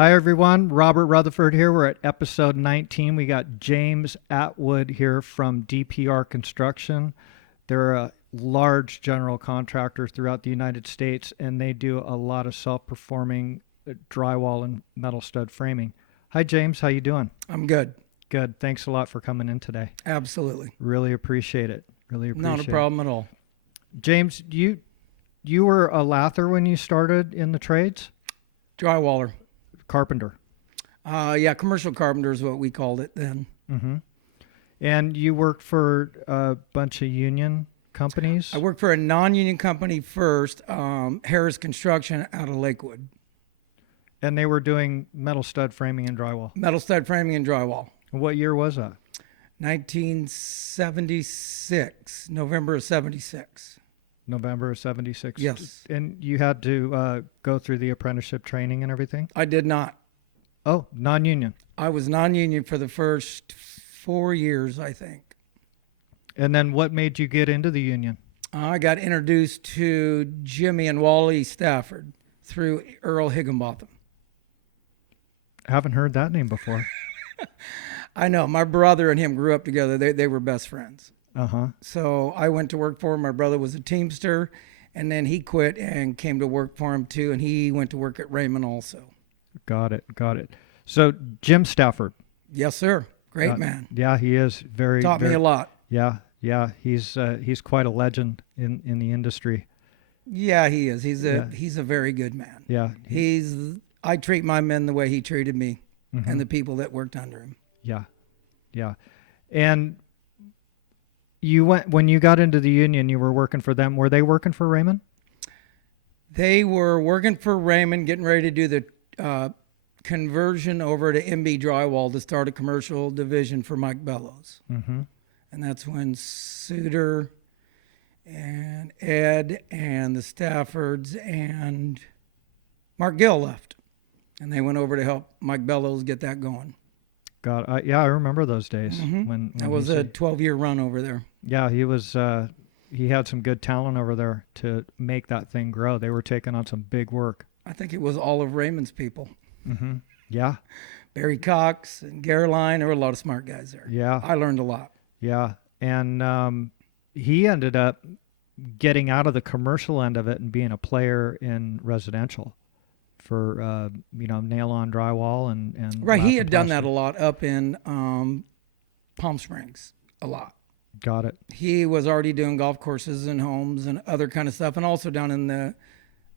Hi, everyone. Robert Rutherford here. We're at episode 19. We got James Atwood here from DPR Construction. They're a large general contractor throughout the United States, and they do a lot of self-performing drywall and metal stud framing. Hi, James. How you doing? I'm good. Good. Thanks a lot for coming in today. Absolutely. Really appreciate it. Really appreciate it. Not a problem at all. James, you were a lather when you started in the trades? Drywaller. Carpenter. Yeah, commercial carpenter is what we called it then. Mm-hmm. And you worked for a bunch of union companies? I worked for a non-union company first, Harris Construction out of Lakewood. And they were doing metal stud framing and drywall. Metal stud framing and drywall. What year was that? 1976, November of 76. November of 76? Yes. And you had to go through the apprenticeship training and everything? I did not. Oh, non-union. I was non-union for the first 4 years, I think. And then what made you get into the union? I got introduced to Jimmy and Wally Stafford through Earl Higginbotham. Haven't heard that name before. I know. My brother and him grew up together. They were best friends. Uh-huh. So I went to work for him. My brother was a Teamster, and then he quit and came to work for him too, and he went to work at Raymond also. Got it. So Jim Stafford. Yes, sir. Great man. Yeah, he is. Taught me a lot. Yeah. He's quite a legend in the industry. Yeah, he is. He's a very good man. Yeah. I treat my men the way he treated me, Mm-hmm. and the people that worked under him. Yeah. And when you got into the union, you were working for them. Were they working for Raymond? They were working for Raymond, getting ready to do the conversion over to MB Drywall to start a commercial division for Mike Bellows. Mm-hmm. And that's when Suter and Ed and the Staffords and Mark Gill left. And they went over to help Mike Bellows get that going. I remember those days. Mm-hmm. When that was a 12-year run over there. Yeah, he was. He had some good talent over there to make that thing grow. They were taking on some big work. I think it was all of Raymond's people. Mm-hmm. Yeah. Barry Cox and Gareline. There were a lot of smart guys there. Yeah. I learned a lot. Yeah. And he ended up getting out of the commercial end of it and being a player in residential for, nail-on drywall and right. He had done plaster. that a lot up in Palm Springs, a lot. Got it. He was already doing golf courses and homes and other kind of stuff, and also down in the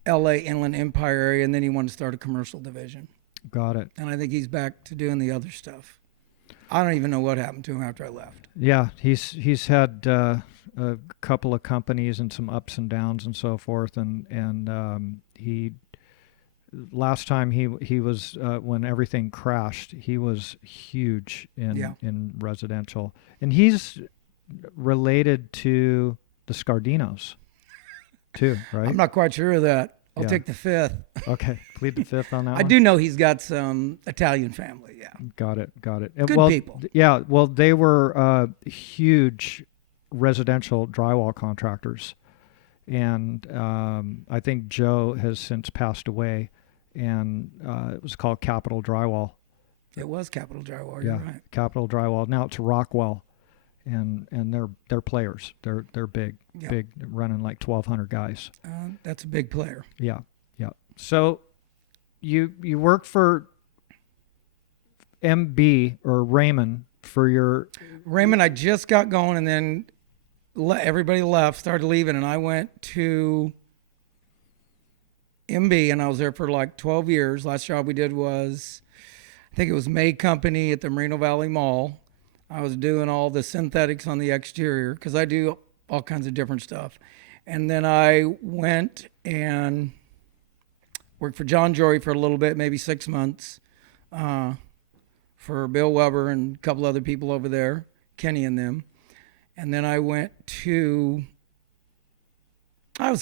L.A. Inland Empire area, and then he wanted to start a commercial division. Got it. And I think he's back to doing the other stuff. I don't even know what happened to him after I left. Yeah, he's had a couple of companies and some ups and downs and so forth, and he last time he was when everything crashed, he was huge in residential, and he's related to the Scardinos too, right? I'm not quite sure of that. I'll take the fifth. Okay, plead the fifth on that. I do know he's got some Italian family. Yeah. Got it. Good people. Yeah. Well, they were huge residential drywall contractors, and I think Joe has since passed away, and it was called Capital Drywall. It was Capital Drywall. You're right. Capital Drywall. Now it's Rockwell, and they're players. They're big, running like 1,200 guys. That's a big player. Yeah. So you worked for MB or Raymond for your... Raymond, I just got going, and then everybody left, started leaving, and I went to MB, and I was there for like 12 years. Last job we did was, I think it was May Company at the Moreno Valley Mall. I was doing all the synthetics on the exterior because I do all kinds of different stuff. And then I went and worked for John Jory for a little bit, maybe 6 months, for Bill Weber and a couple other people over there, Kenny and them. And then I was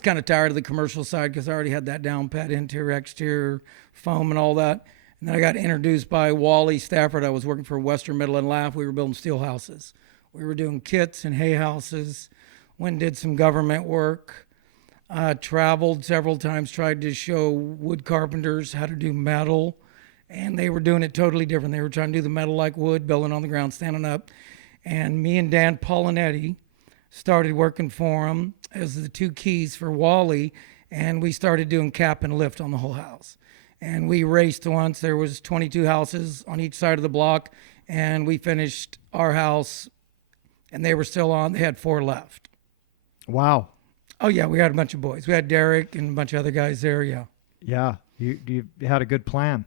kind of tired of the commercial side because I already had that down pat, interior, exterior, foam and all that. And then I got introduced by Wally Stafford. I was working for Western Midland Lath. We were building steel houses. We were doing kits and hay houses. Went and did some government work. Traveled several times, tried to show wood carpenters how to do metal and they were doing it totally different. They were trying to do the metal like wood, building on the ground, standing up. And me and Dan Polinetti started working for them as the two keys for Wally, and we started doing cap and lift on the whole house. And we raced once. There was 22 houses on each side of the block, and we finished our house, and they were still on. They had 4 left. Wow. Oh, yeah, we had a bunch of boys. We had Derek and a bunch of other guys there, yeah. Yeah. You had a good plan.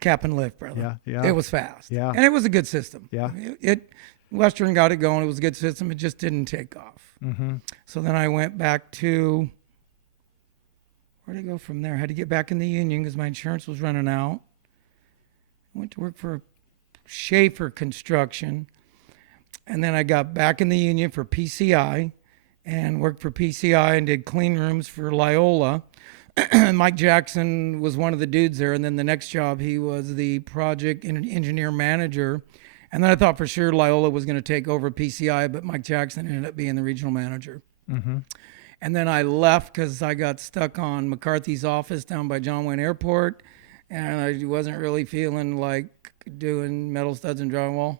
Cap and lift, brother. Yeah. It was fast. Yeah. And it was a good system. Yeah. Western got it going. It was a good system. It just didn't take off. Mm-hmm. So then I went back to, where'd I go from there? I had to get back in the union because my insurance was running out. I went to work for Schaefer Construction. And then I got back in the union for PCI and worked for PCI and did clean rooms for Loyola. Mike Jackson was one of the dudes there. And then the next job, he was the project engineer manager. And then I thought for sure Loyola was going to take over PCI, but Mike Jackson ended up being the regional manager. Mm-hmm. And then I left because I got stuck on McCarthy's office down by John Wayne Airport. And I wasn't really feeling like doing metal studs and drywall.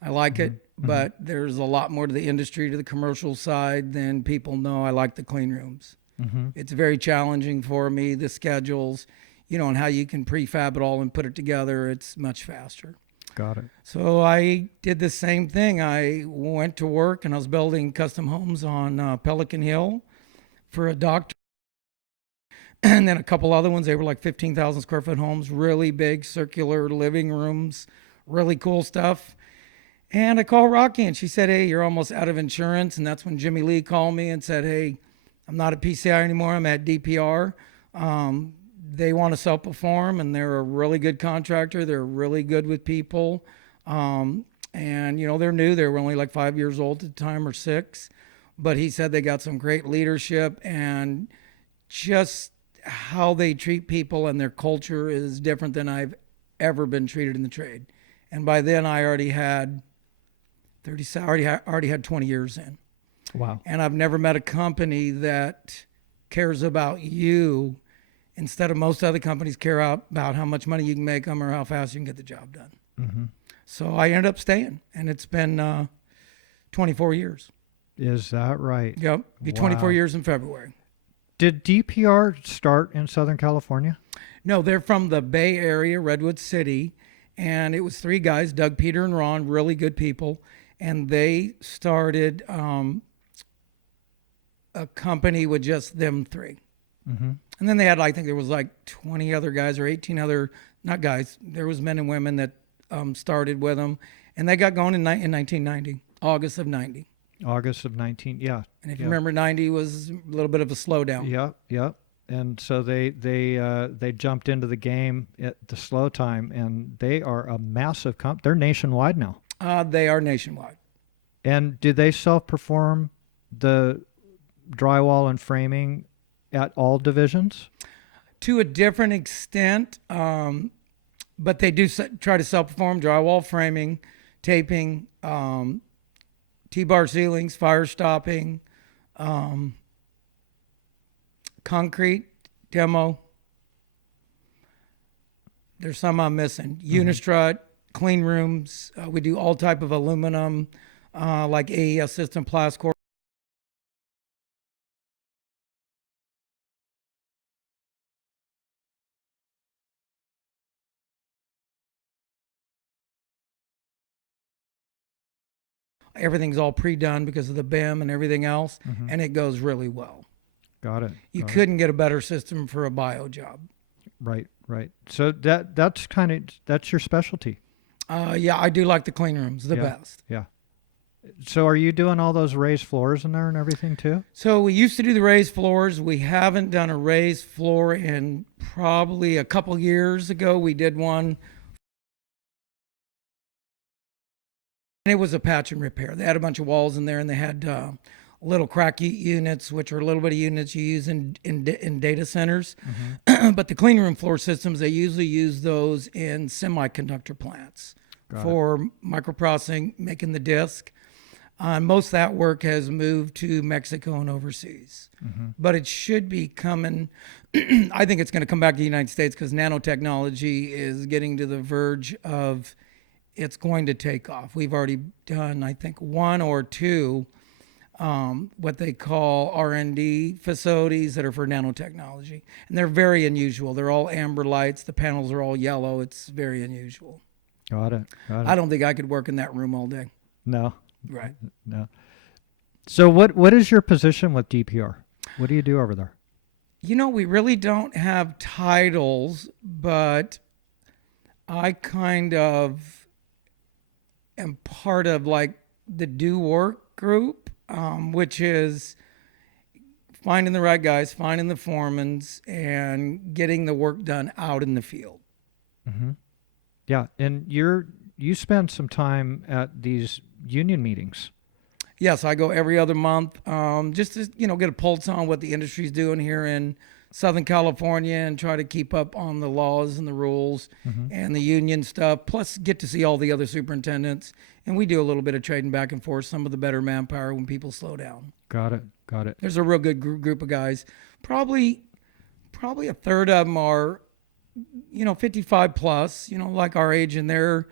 I like it, but there's a lot more to the industry, to the commercial side than people know. I like the clean rooms. Mm-hmm. It's very challenging for me, the schedules, and how you can prefab it all and put it together. It's much faster. Got it. So I did the same thing. I went to work and I was building custom homes on Pelican Hill for a doctor. And then a couple other ones, they were like 15,000 square foot homes, really big circular living rooms, really cool stuff. And I called Rocky and she said, hey, you're almost out of insurance. And that's when Jimmy Lee called me and said, hey, I'm not at PCI anymore. I'm at DPR. They want to self-perform and they're a really good contractor. They're really good with people. And, they're new. They were only like 5 years old at the time or 6. But he said they got some great leadership and just how they treat people and their culture is different than I've ever been treated in the trade. And by then I already had 20 years in. Wow. And I've never met a company that cares about you instead of most other companies care about how much money you can make them or how fast you can get the job done. Mm-hmm. So I ended up staying, and it's been 24 years. Is that right? Yep, be 24 years in February. Did DPR start in Southern California? No, they're from the Bay Area, Redwood City, and it was 3 guys, Doug, Peter, and Ron, really good people, and they started a company with just them 3. Mm-hmm. And then they had, I think there was like 20 other guys or 18 other, not guys, there was men and women that started with them. And they got going in 1990, August of 90. August of 19, yeah. And if you remember, 90 was a little bit of a slowdown. Yep. And so they jumped into the game at the slow time, and they are a massive company. They're nationwide now. They are nationwide. And do they self-perform the drywall and framing at all divisions? To a different extent, but they do try to self-perform drywall, framing, taping, T-bar ceilings, fire stopping, concrete, demo. There's some I'm missing. Unistrut, clean rooms. We do all type of aluminum, like AES system, Plascor. Everything's all pre-done because of the BIM and everything else, and it goes really well. Got it. You couldn't get a better system for a bio job. Right. So that's your specialty. Yeah, I do like the clean rooms the best. Yeah. So are you doing all those raised floors in there and everything too? So we used to do the raised floors. We haven't done a raised floor in probably a couple years ago. We did one. And it was a patch and repair. They had a bunch of walls in there, and they had little crack units, which are a little bit of units you use in data centers. But the clean room floor systems, they usually use those in semiconductor plants for microprocessing, making the disk. Most of that work has moved to Mexico and overseas. But it should be coming. I think it's going to come back to the United States because nanotechnology is getting to the verge of it's going to take off. We've already done, I think, one or two what they call R&D facilities that are for nanotechnology. And they're very unusual. They're all amber lights. The panels are all yellow. It's very unusual. Got it. I don't think I could work in that room all day. No. Right. No. So what is your position with DPR? What do you do over there? We really don't have titles, but I kind of am part of like the do work group, which is finding the right guys, finding the foremans, and getting the work done out in the field. Yeah, and you spend some time at these union meetings. Yes, I go every other month, just to get a pulse on what the industry's doing here in Southern California and try to keep up on the laws and the rules and the union stuff. Plus, get to see all the other superintendents, and we do a little bit of trading back and forth. Some of the better manpower when people slow down. Got it. There's a real good group of guys. Probably a third of them are 55 plus, like our age, and they're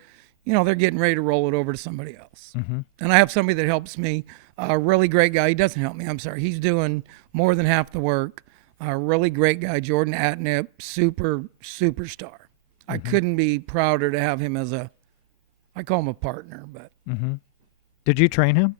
getting ready to roll it over to somebody else. And I have somebody that helps me, a really great guy. He doesn't help me. I'm sorry. He's doing more than half the work. A really great guy, Jordan Atnip, superstar. I couldn't be prouder to have him as I call him a partner, but. Did you train him?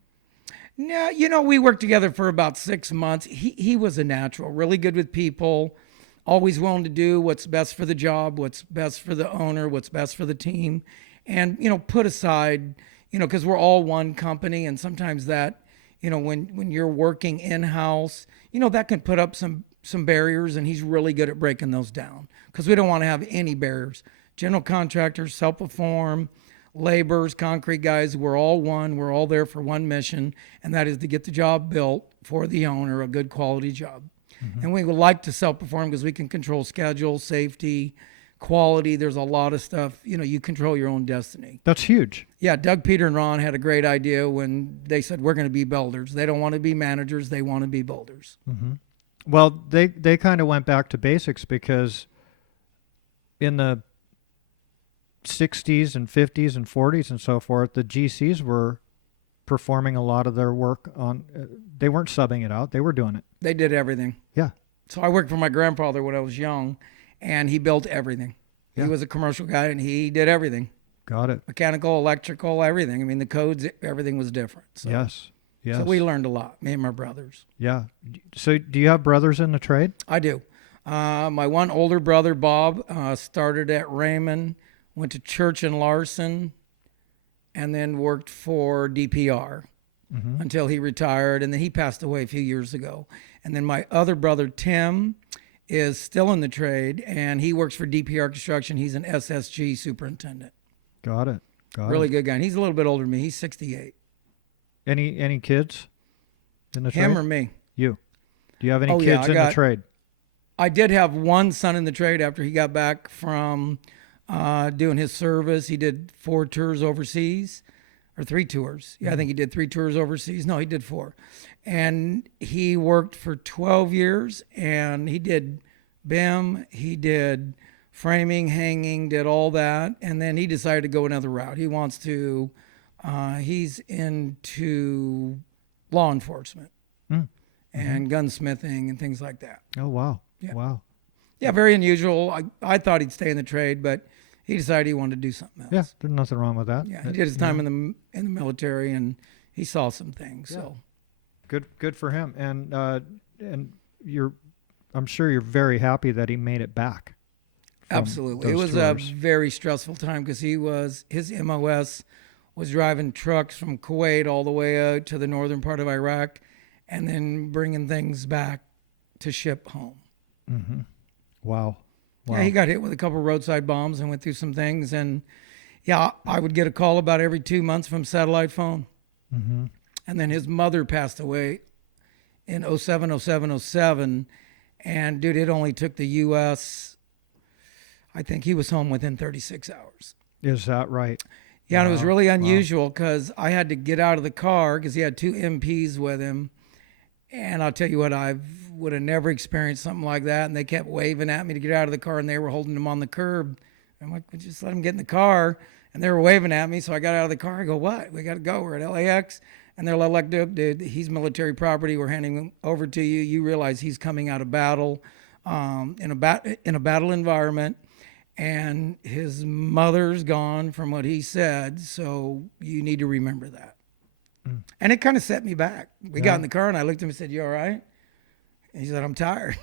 No, we worked together for about 6 months. He was a natural, really good with people, always willing to do what's best for the job, what's best for the owner, what's best for the team. And, put aside, because we're all one company, and sometimes that, when you're working in-house, that can put up some barriers, and he's really good at breaking those down because we don't want to have any barriers. General contractors, self-perform, laborers, concrete guys, we're all one. We're all there for one mission, and that is to get the job built for the owner, a good quality job. And we would like to self-perform because we can control schedule, safety, quality. There's a lot of stuff. You control your own destiny. That's huge. Yeah, Doug, Peter, and Ron had a great idea when they said we're going to be builders. They don't want to be managers. They want to be builders. Well, they kind of went back to basics because in the 60s and 50s and 40s and so forth, the GCs were performing a lot of their work on. They weren't subbing it out. They were doing it. They did everything. Yeah. So I worked for my grandfather when I was young, and he built everything. Yeah. He was a commercial guy, and he did everything. Got it. Mechanical, electrical, everything. I mean, the codes, everything was different. So, Yes. So we learned a lot, me and my brothers. Yeah. So do you have brothers in the trade? I do. My one older brother, Bob, started at Raymond, went to Church and Larson, and then worked for DPR until he retired. And then he passed away a few years ago. And then my other brother, Tim, is still in the trade, and he works for DPR Construction. He's an SSG superintendent. Got it. Really good guy. And he's a little bit older than me. He's 68. Any kids in the trade? Him or me? You. Do you have any Oh, yeah, kids in the trade? I did have one son in the trade after he got back from doing his service. He did 4 tours overseas, or 3 tours. Yeah, I think he did 3 tours overseas. No, he did 4. And he worked for 12 years, and he did BIM, he did framing, hanging, did all that. And then he decided to go another route. He wants to, he's into law enforcement and gunsmithing and things like that. Oh, wow. Yeah. Wow. Yeah, very unusual. I thought he'd stay in the trade, but he decided he wanted to do something else. Yeah, there's nothing wrong with that. Yeah, he did his time in the military, and he saw some things. Yeah. So Good for him. And I'm sure you're very happy that he made it back. absolutely, it was a very stressful time because his MOS was driving trucks from Kuwait all the way out to the northern part of Iraq, and then bringing things back to ship home. Wow. Yeah, he got hit with a couple roadside bombs and went through some things. And yeah, I would get a call about every 2 months from satellite phone. And then his mother passed away in 07. And dude, it only took the U.S. I think he was home within 36 hours. Is that right? Yeah, and it was Wow. really Wow. unusual because I had to get out of the car because he had two MPs with him. And I'll tell you what, I would have never experienced something like that. And they kept waving at me to get out of the car, and they were holding him on the curb. I'm like, well, just let him get in the car. And they were waving at me, so I got out of the car. I go, what? We got to go. We're at LAX. And they're like, dude, he's military property. We're handing him over to you. You realize he's coming out of battle, in a battle environment, and his mother's gone from what he said. So you need to remember that. And it kind of set me back. We got in the car, and I looked at him and said, you all right? And he said, I'm tired.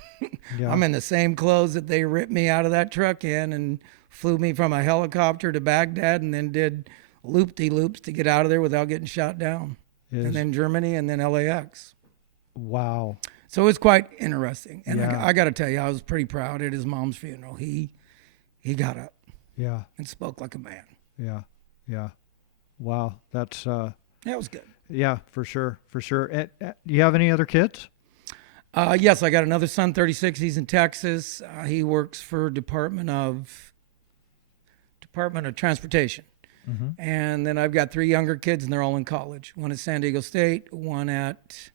Yeah. I'm in the same clothes that they ripped me out of that truck in and flew me from a helicopter to Baghdad, and then did loop-de-loops to get out of there without getting shot down. And then Germany, and then LAX. Wow. So it was quite interesting. And Yeah. I got to tell you, I was pretty proud at his mom's funeral. He got up Yeah. and spoke like a man. Yeah. Yeah. Wow. That's Yeah, it was good. yeah, for sure. For sure. Do you have any other kids? Yes, I got another son, 36. He's in Texas. He works for Department of Transportation. And then I've got 3 younger kids, and they're all in college. One at San Diego State, one at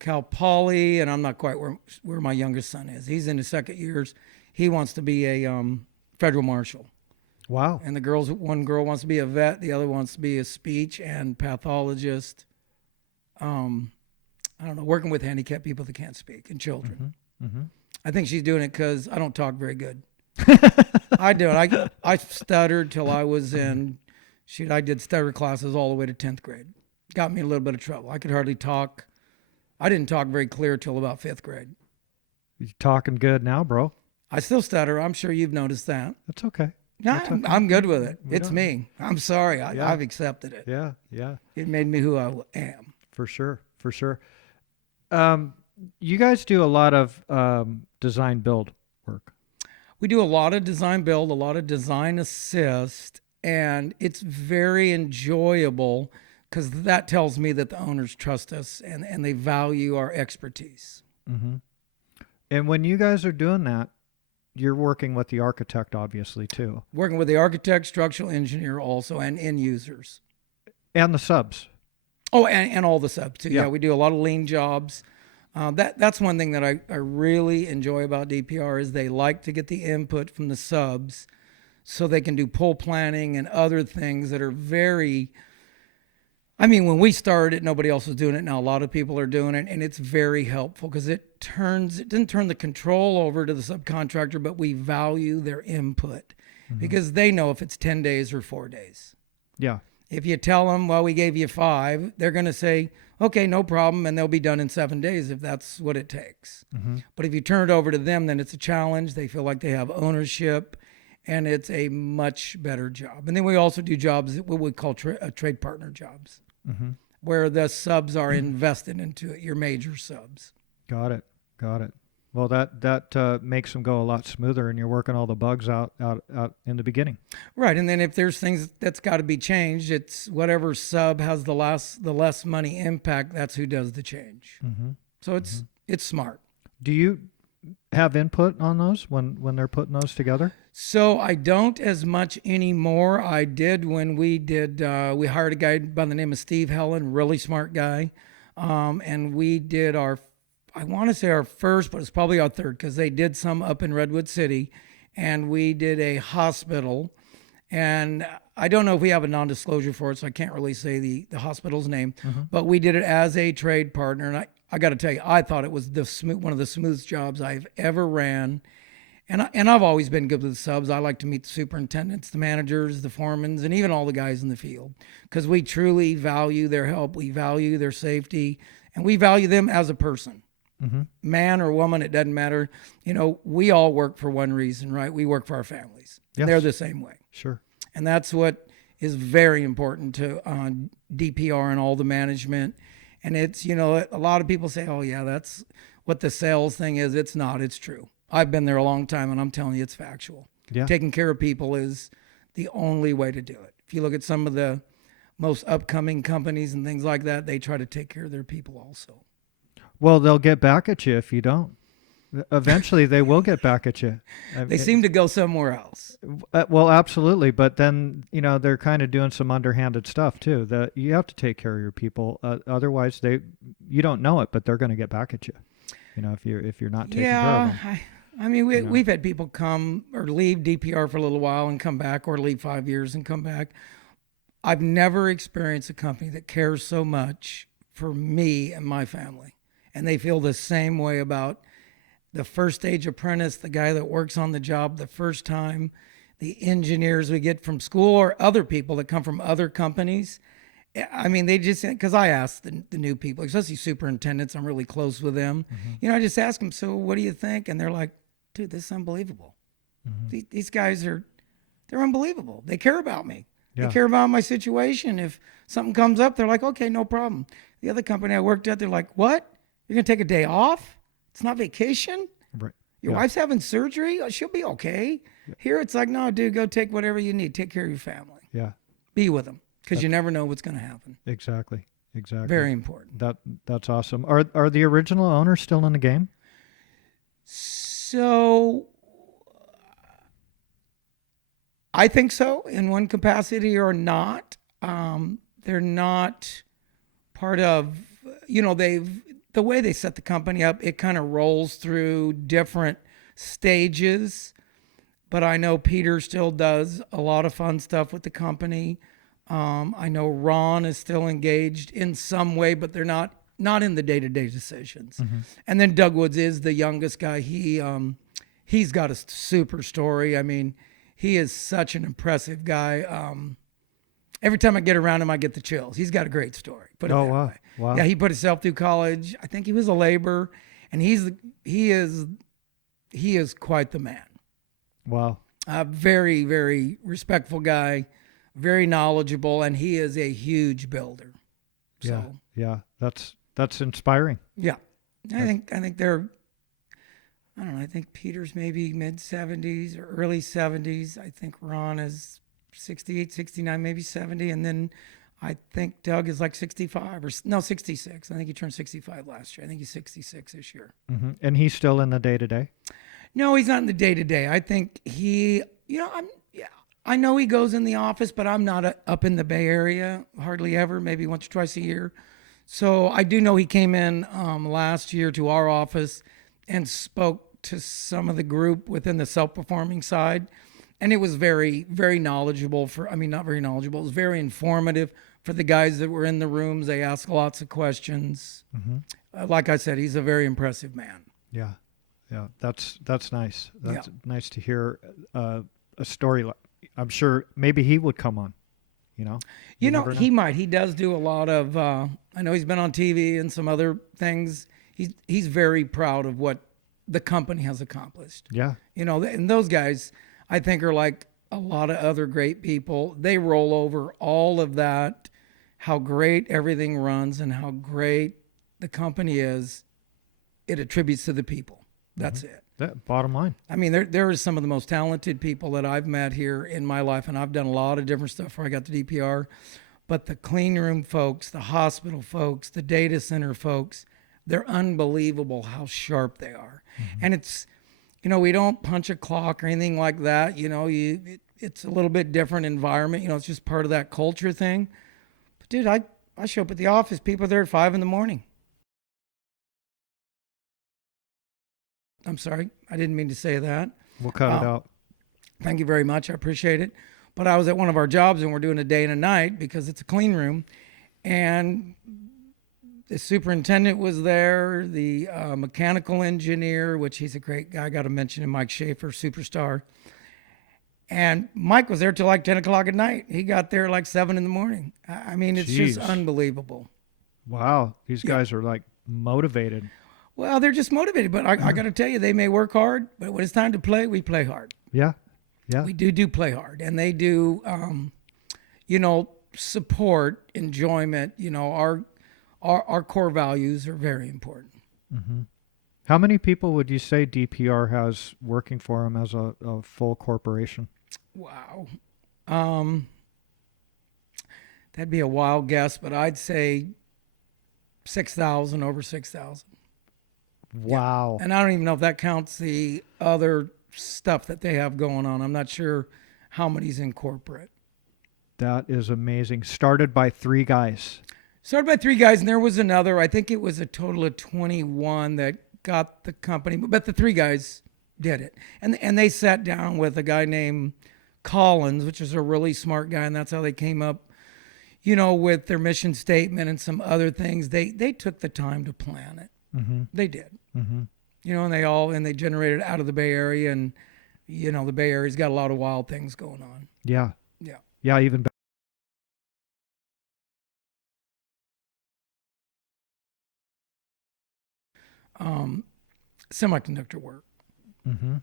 Cal Poly, and I'm not quite where my youngest son is. He's in his second years. He wants to be a federal marshal. Wow. And one girl wants to be a vet, the other wants to be a speech and pathologist. I don't know, working with handicapped people that can't speak and children. I think she's doing it because I don't talk very good. I do it. I stuttered till I was in, I did stutter classes all the way to 10th grade. Got me in a little bit of trouble. I could hardly talk. I didn't talk very clear till about 5th grade. You're talking good now, bro. I still stutter. I'm sure you've noticed that. That's okay. No, I'm good with it. It's don't- me. I'm sorry. Yeah. I've accepted it. Yeah. Yeah. It made me who I am. For sure. For sure. You guys do a lot of design build work. We do a lot of design build, a lot of design assist, and it's very enjoyable because that tells me that the owners trust us and they value our expertise. And when you guys are doing that, you're working with the architect, obviously, too. Working with the architect, structural engineer also, and end users. And the subs. Oh, and all the subs too. Yeah. Yeah, we do a lot of lean jobs. That's one thing that I really enjoy about DPR is they like to get the input from the subs so they can do pull planning and other things that are very, I mean, when we started, nobody else was doing it. Now a lot of people are doing it, and it's very helpful because it doesn't turn the control over to the subcontractor, but we value their input because they know if it's 10 days or 4 days. Yeah. If you tell them, well, we gave you 5, they're going to say, okay, no problem, and they'll be done in 7 days if that's what it takes. But if you turn it over to them, then it's a challenge. They feel like they have ownership, and it's a much better job. And then we also do jobs, what we call trade partner jobs, where the subs are invested into it, your major subs. Got it. Got it. Well, that makes them go a lot smoother, and you're working all the bugs out in the beginning. Right, and then if there's things that's got to be changed, it's whatever sub has the less money impact. That's who does the change. So it's smart. Do you have input on those when they're putting those together? So I don't as much anymore. I did when we hired a guy by the name of Steve Helen, really smart guy, and we did I want to say our first, but it's probably our third because they did some up in Redwood City, and we did a hospital. And I don't know if we have a non-disclosure for it, so I can't really say the hospital's name, but we did it as a trade partner. And I got to tell you, I thought it was one of the smoothest jobs I've ever ran. And I've always been good with the subs. I like to meet the superintendents, the managers, the foremans, and even all the guys in the field because we truly value their help. We value their safety, and we value them as a person. Man or woman, it doesn't matter. You know, we all work for one reason, right? We work for our families. Yes. They're the same way. Sure. And that's what is very important to DPR and all the management. And it's, you know, a lot of people say, oh, yeah, that's what the sales thing is. It's not. It's true. I've been there a long time, and I'm telling you it's factual. Yeah. Taking care of people is the only way to do it. If you look at some of the most upcoming companies and things like that, they try to take care of their people also. Well, they'll get back at you if you don't. Eventually, they will get back at you. They seem to go somewhere else. Well, absolutely, but then they're kind of doing some underhanded stuff too. That you have to take care of your people, otherwise you don't know it, but they're going to get back at you. If you're not taking care of Yeah, them. I mean, You know. we've had people come or leave DPR for a little while and come back, or leave 5 years and come back. I've never experienced a company that cares so much for me and my family. And they feel the same way about the first stage apprentice, the guy that works on the job the first time, the engineers we get from school, or other people that come from other companies. I mean, they just, because I ask the new people, especially superintendents, I'm really close with them. I just ask them, so what do you think? And they're like, dude, this is unbelievable. These guys they're unbelievable. They care about me. Yeah. They care about my situation. If something comes up, they're like, okay, no problem. The other company I worked at, they're like, what? You're going to take a day off? It's not vacation? Right. Your wife's having surgery? Oh, she'll be okay. Here it's like, no, dude, go take whatever you need. Take care of your family. Yeah. Be with them, because you never know what's going to happen. Exactly. Very important. That's awesome. Are the original owners still in the game? So I think so, in one capacity or not. They're not part of, the way they set the company up, it kind of rolls through different stages. But I know Peter still does a lot of fun stuff with the company. I know Ron is still engaged in some way, but they're not in the day-to-day decisions. And then Doug Woods is the youngest guy. He's got a super story. I mean, he is such an impressive guy. Every time I get around him, I get the chills. He's got a great story. Put it that wow. way. Wow. Yeah, he put himself through college. I think he was a laborer, and he is quite the man. Wow. A very, very respectful guy, very knowledgeable, and he is a huge builder. So, Yeah. That's inspiring. yeah, I think they're, I don't know. I think Peter's maybe mid-70s or early 70s. I think Ron is 68, 69, maybe 70. And then I think Doug is like 65 or no, 66. I think he turned 65 last year. I think he's 66 this year. And he's still in the day-to-day? No, he's not in the day-to-day. I think I know he goes in the office, but I'm not up in the Bay Area hardly ever, maybe once or twice a year. So I do know he came in last year to our office and spoke to some of the group within the self-performing side. And it was very, very knowledgeable not very knowledgeable. It was very informative for the guys that were in the rooms. They asked lots of questions. Like I said, he's a very impressive man. Yeah. That's nice. That's Yeah. nice to hear a story. I'm sure maybe he would come on, You never know. He might. He does do a lot of, I know he's been on TV and some other things. He's very proud of what the company has accomplished. Yeah. And those guys, I think, are like a lot of other great people. They roll over all of that, how great everything runs and how great the company is. It attributes to the people. That's it. That bottom line. I mean, there are some of the most talented people that I've met here in my life, and I've done a lot of different stuff before I got to DPR. But the clean room folks, the hospital folks, the data center folks, they're unbelievable how sharp they are. And it's, we don't punch a clock or anything like that. It's a little bit different environment. It's just part of that culture thing. But dude, I show up at the office, people are there at 5 a.m. I'm sorry, I didn't mean to say that. We'll cut it out. Thank you very much. I appreciate it. But I was at one of our jobs and we're doing a day and a night because it's a clean room. And the superintendent was there, the mechanical engineer, which he's a great guy. I got to mention him, Mike Schaefer, superstar. And Mike was there till like 10 o'clock at night. He got there like 7 a.m. I mean, it's just unbelievable. Wow. These guys are like motivated. Well, they're just motivated. But I got to tell you, they may work hard, but when it's time to play, we play hard. Yeah. Yeah. We do play hard. And they do, support, enjoyment. Our core values are very important. How many people would you say DPR has working for them as a full corporation? Wow. That'd be a wild guess, but I'd say 6,000, over 6,000. Wow. And I don't even know if that counts the other stuff that they have going on. I'm not sure how many's in corporate. That is amazing. Started by 3 guys. Started by 3 guys, and there was another. I think it was a total of 21 that got the company, but the 3 guys did it. And they sat down with a guy named Collins, which is a really smart guy, and that's how they came up, with their mission statement and some other things. They took the time to plan it. Mm-hmm. They did. Mm-hmm. And they generated out of the Bay Area, and the Bay Area's got a lot of wild things going on. Yeah. Yeah. Yeah, even better. Semiconductor work. Mm-hmm.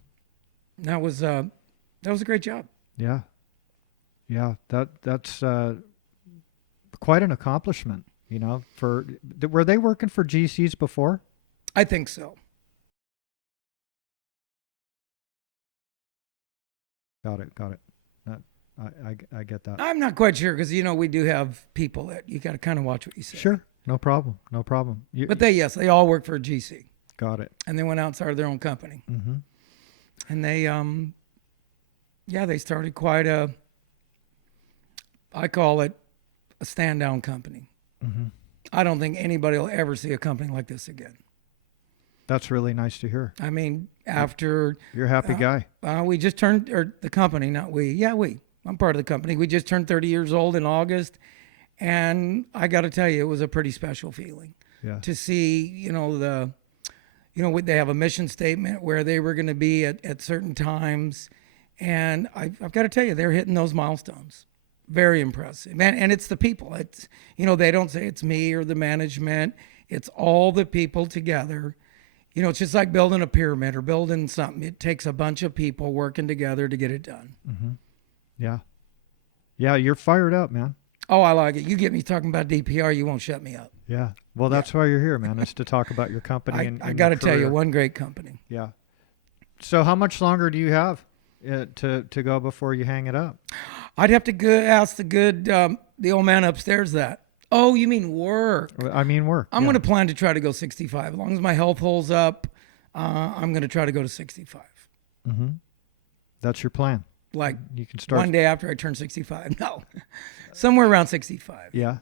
That was a great job. Yeah. Yeah, that's quite an accomplishment, were they working for GCs before? I think so. Got it. That, I get that. I'm not quite sure because we do have people that you got to kind of watch what you say. Sure. No problem. But they all work for a GC. Got it. And they went out and started their own company. Mm-hmm. And they started quite I call it a stand down company. Mm-hmm. I don't think anybody will ever see a company like this again. That's really nice to hear. I mean, after you're a happy guy. We just turned, or the company, not we. Yeah, I'm part of the company. We just turned 30 years old in August, and I got to tell you, it was a pretty special feeling. Yeah. To see, they have a mission statement where they were going to be at certain times, and I've got to tell you, they're hitting those milestones. Very impressive, and it's the people. It's they don't say it's me or the management. It's all the people together. It's just like building a pyramid or building something. It takes a bunch of people working together to get it done. Mm-hmm. Yeah. Yeah, you're fired up, man. Oh, I like it. You get me talking about DPR, you won't shut me up. Yeah. Well, that's why you're here, man. It's to talk about your company. I got to tell you, one great company. Yeah. So how much longer do you have to go before you hang it up? I'd have to ask the old man upstairs that. Oh, you mean work? I mean work. I'm going to plan to try to go 65. As long as my health holds up, I'm going to try to go to 65. Mm-hmm. That's your plan. Like you can start one day after I turn 65. No, somewhere around 65. Yeah.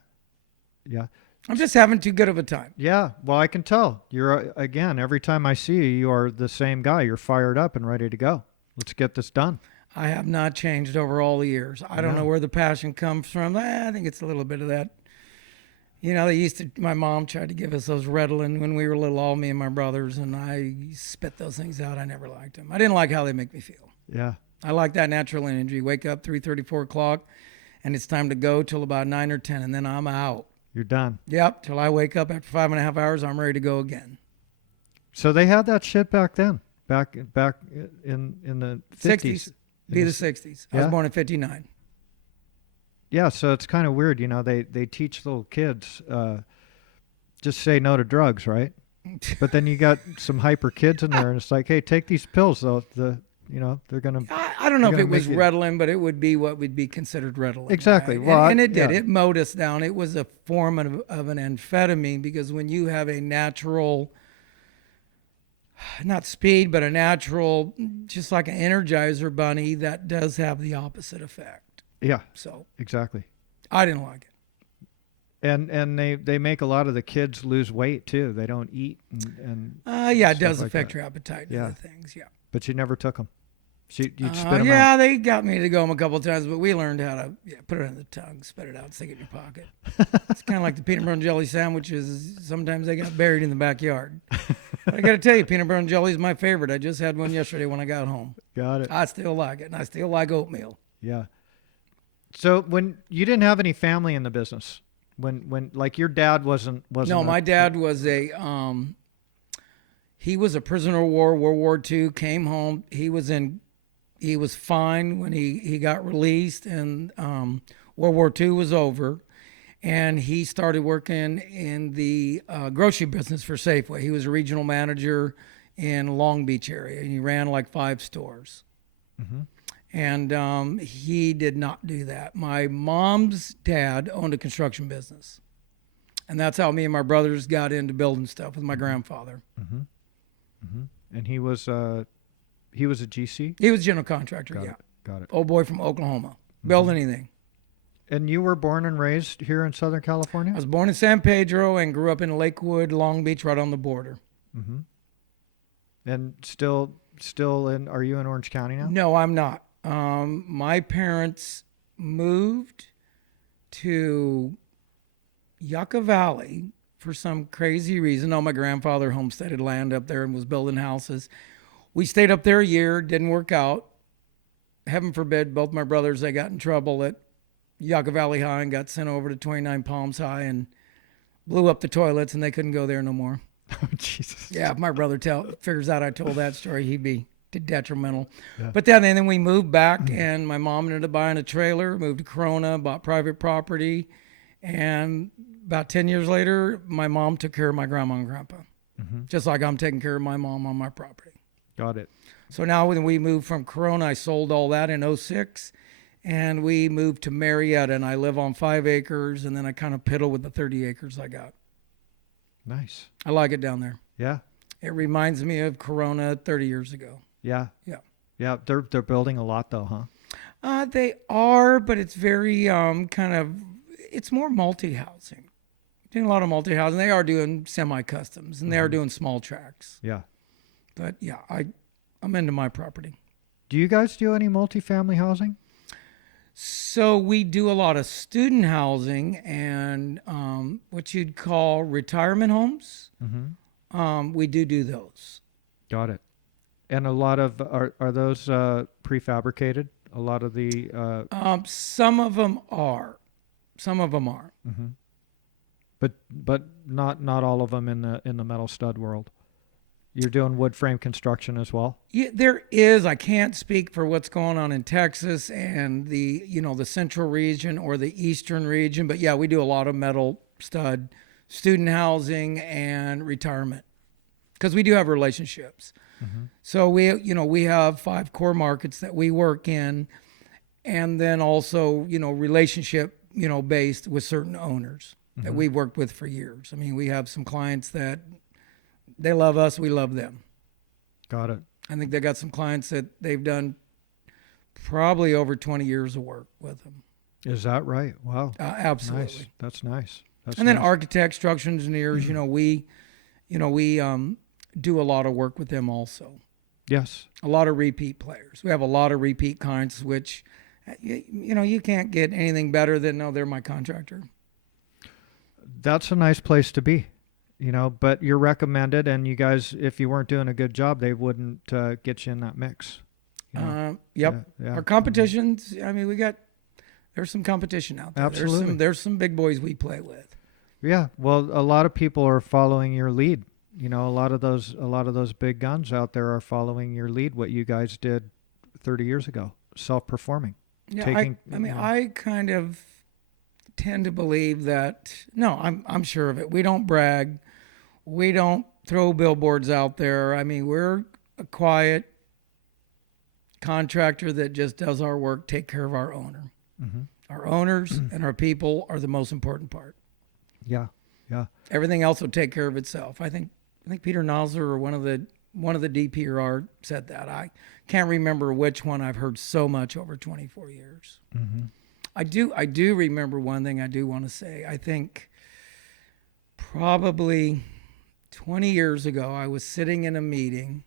Yeah. I'm just having too good of a time. Yeah. Well, I can tell. You're, again, every time I see you, you are the same guy. You're fired up and ready to go. Let's get this done. I have not changed over all the years. I don't know where the passion comes from. I think it's a little bit of that. My mom tried to give us those Ritalin when we were little, all me and my brothers, and I spit those things out. I never liked them. I didn't like how they make me feel. Yeah. I like that natural energy. Wake up 3:30, 4 o'clock, and it's time to go till about 9 or 10, and then I'm out. You're done. Yep, till I wake up after 5.5 hours, I'm ready to go again. So they had that shit back then, back in the 50s. Be the 60s. I was born in 59. Yeah, so it's kind of weird, they teach little kids, just say no to drugs, right? But then you got some hyper kids in there, and it's like, hey, take these pills, though. They're going to... I don't know if it was Ritalin, but it would be what would be considered Ritalin. Exactly. Right? Well, and it did. Yeah. It mowed us down. It was a form of an amphetamine, because when you have a natural... not speed, but a natural, just like an Energizer bunny, that does have the opposite effect. Yeah. So exactly. I didn't like it. And they make a lot of the kids lose weight too. They don't eat and it does affect your appetite and other things. Yeah. But you never took them. So you'd spit them out. Yeah, they got me to go them a couple of times, but we learned how to put it on the tongue, spit it out, stick it in your pocket. It's kind of like the peanut butter and jelly sandwiches. Sometimes they got buried in the backyard. But I got to tell you, peanut butter and jelly is my favorite. I just had one yesterday when I got home. Got it. I still like it, and I still like oatmeal. Yeah. So when you didn't have any family in the business, when like your dad wasn't. No, my dad was he was a prisoner of war, World War II. Came home. He was fine when he got released, and World War II was over, and he started working in the grocery business for Safeway. He was a regional manager in Long Beach area, and he ran like 5 stores. Mm-hmm. And he did not do that. My mom's dad owned a construction business, and that's how me and my brothers got into building stuff with my grandfather. Mm-hmm. And he was a GC. He was general contractor. Got Yeah. it. Got it. Old boy from Oklahoma. Build anything. And you were born and raised here in Southern California? I was born in San Pedro and grew up in Lakewood, Long Beach, right on the border. And still in? Are you in Orange County now? No, I'm not. My parents moved to Yucca Valley for some crazy reason. Oh, my grandfather homesteaded land up there and was building houses. We stayed up there a year, didn't work out. Heaven forbid, both my brothers, they got in trouble at Yucca Valley High and got sent over to 29 Palms High and blew up the toilets, and they couldn't go there no more. Oh, Jesus. Yeah, if my brother figures out I told that story, he'd be detrimental. Yeah. But then we moved back, and my mom ended up buying a trailer, moved to Corona, bought private property, and about 10 years later, my mom took care of my grandma and grandpa, just like I'm taking care of my mom on my property. Got it. So now when we moved from Corona, I sold all that in '06, and we moved to Marietta, and I live on 5 acres, and then I kind of piddle with the 30 acres I got. Nice. I like it down there. Yeah. It reminds me of Corona 30 years ago. Yeah. Yeah. Yeah. They're building a lot though, huh? They are, but it's very it's more multi-housing. Doing a lot of multi-housing. They are doing semi-customs, and they are doing small tracks. Yeah. But yeah, I'm into my property. Do you guys do any multifamily housing? So we do a lot of student housing and what you'd call retirement homes. We do those. Got it. And a lot of are those prefabricated? A lot of the Some of them are. Some of them are. but not all of them in the metal stud world. You're doing wood frame construction as well? Yeah, there is. I can't speak for what's going on in Texas and the central region or the eastern region, but yeah, we do a lot of metal stud, student housing, and retirement because we do have relationships. So we have 5 core markets that we work in, and then also relationship based with certain owners that we've worked with for years. I mean, we have some clients that they love us, we love them. Got it. I think they got some clients that they've done probably over 20 years of work with them. Is that right? Wow. Absolutely. Nice. That's nice. And then architects, structural engineers, we do a lot of work with them also. Yes. A lot of repeat players. We have a lot of repeat clients, which, you can't get anything better than, no, they're my contractor. That's a nice place to be, but you're recommended, and you guys, if you weren't doing a good job, they wouldn't get you in that mix. Yep. Yeah. Our competitions, I mean, there's some competition out there. Absolutely. There's some big boys we play with. Yeah. Well, a lot of people are following your lead. A lot of those big guns out there are following your lead, what you guys did 30 years ago, self-performing. Yeah, I kind of tend to believe that, no, I'm sure of it. We don't brag. We don't throw billboards out there. I mean, we're a quiet contractor that just does our work, take care of our owner. Our owners and our people are the most important part. Yeah. Yeah. Everything else will take care of itself. I think Peter Nosler or one of the DPR said that. I can't remember which one. I've heard so much over 24 years. I do remember one thing I do want to say. I think probably 20 years ago, I was sitting in a meeting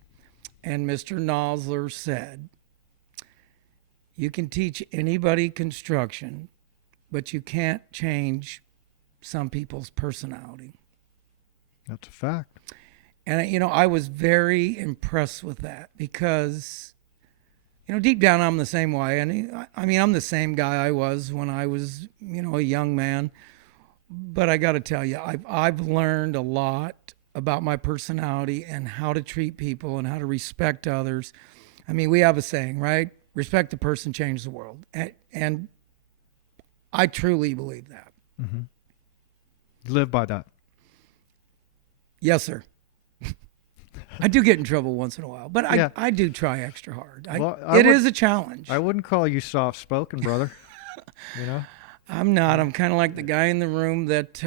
and Mr. Nosler said, "You can teach anybody construction, but you can't change some people's personality." That's a fact. And, I was very impressed with that because, deep down, I'm the same way. And I'm the same guy I was when I was, a young man. But I got to tell you, I've learned a lot about my personality and how to treat people and how to respect others. I mean, we have a saying, right? Respect the person, change the world. And I truly believe that. Live by that. Yes, sir. I do get in trouble once in a while, but I do try extra hard. It is a challenge. I wouldn't call you soft-spoken, brother. I'm not. I'm kind of like the guy in the room that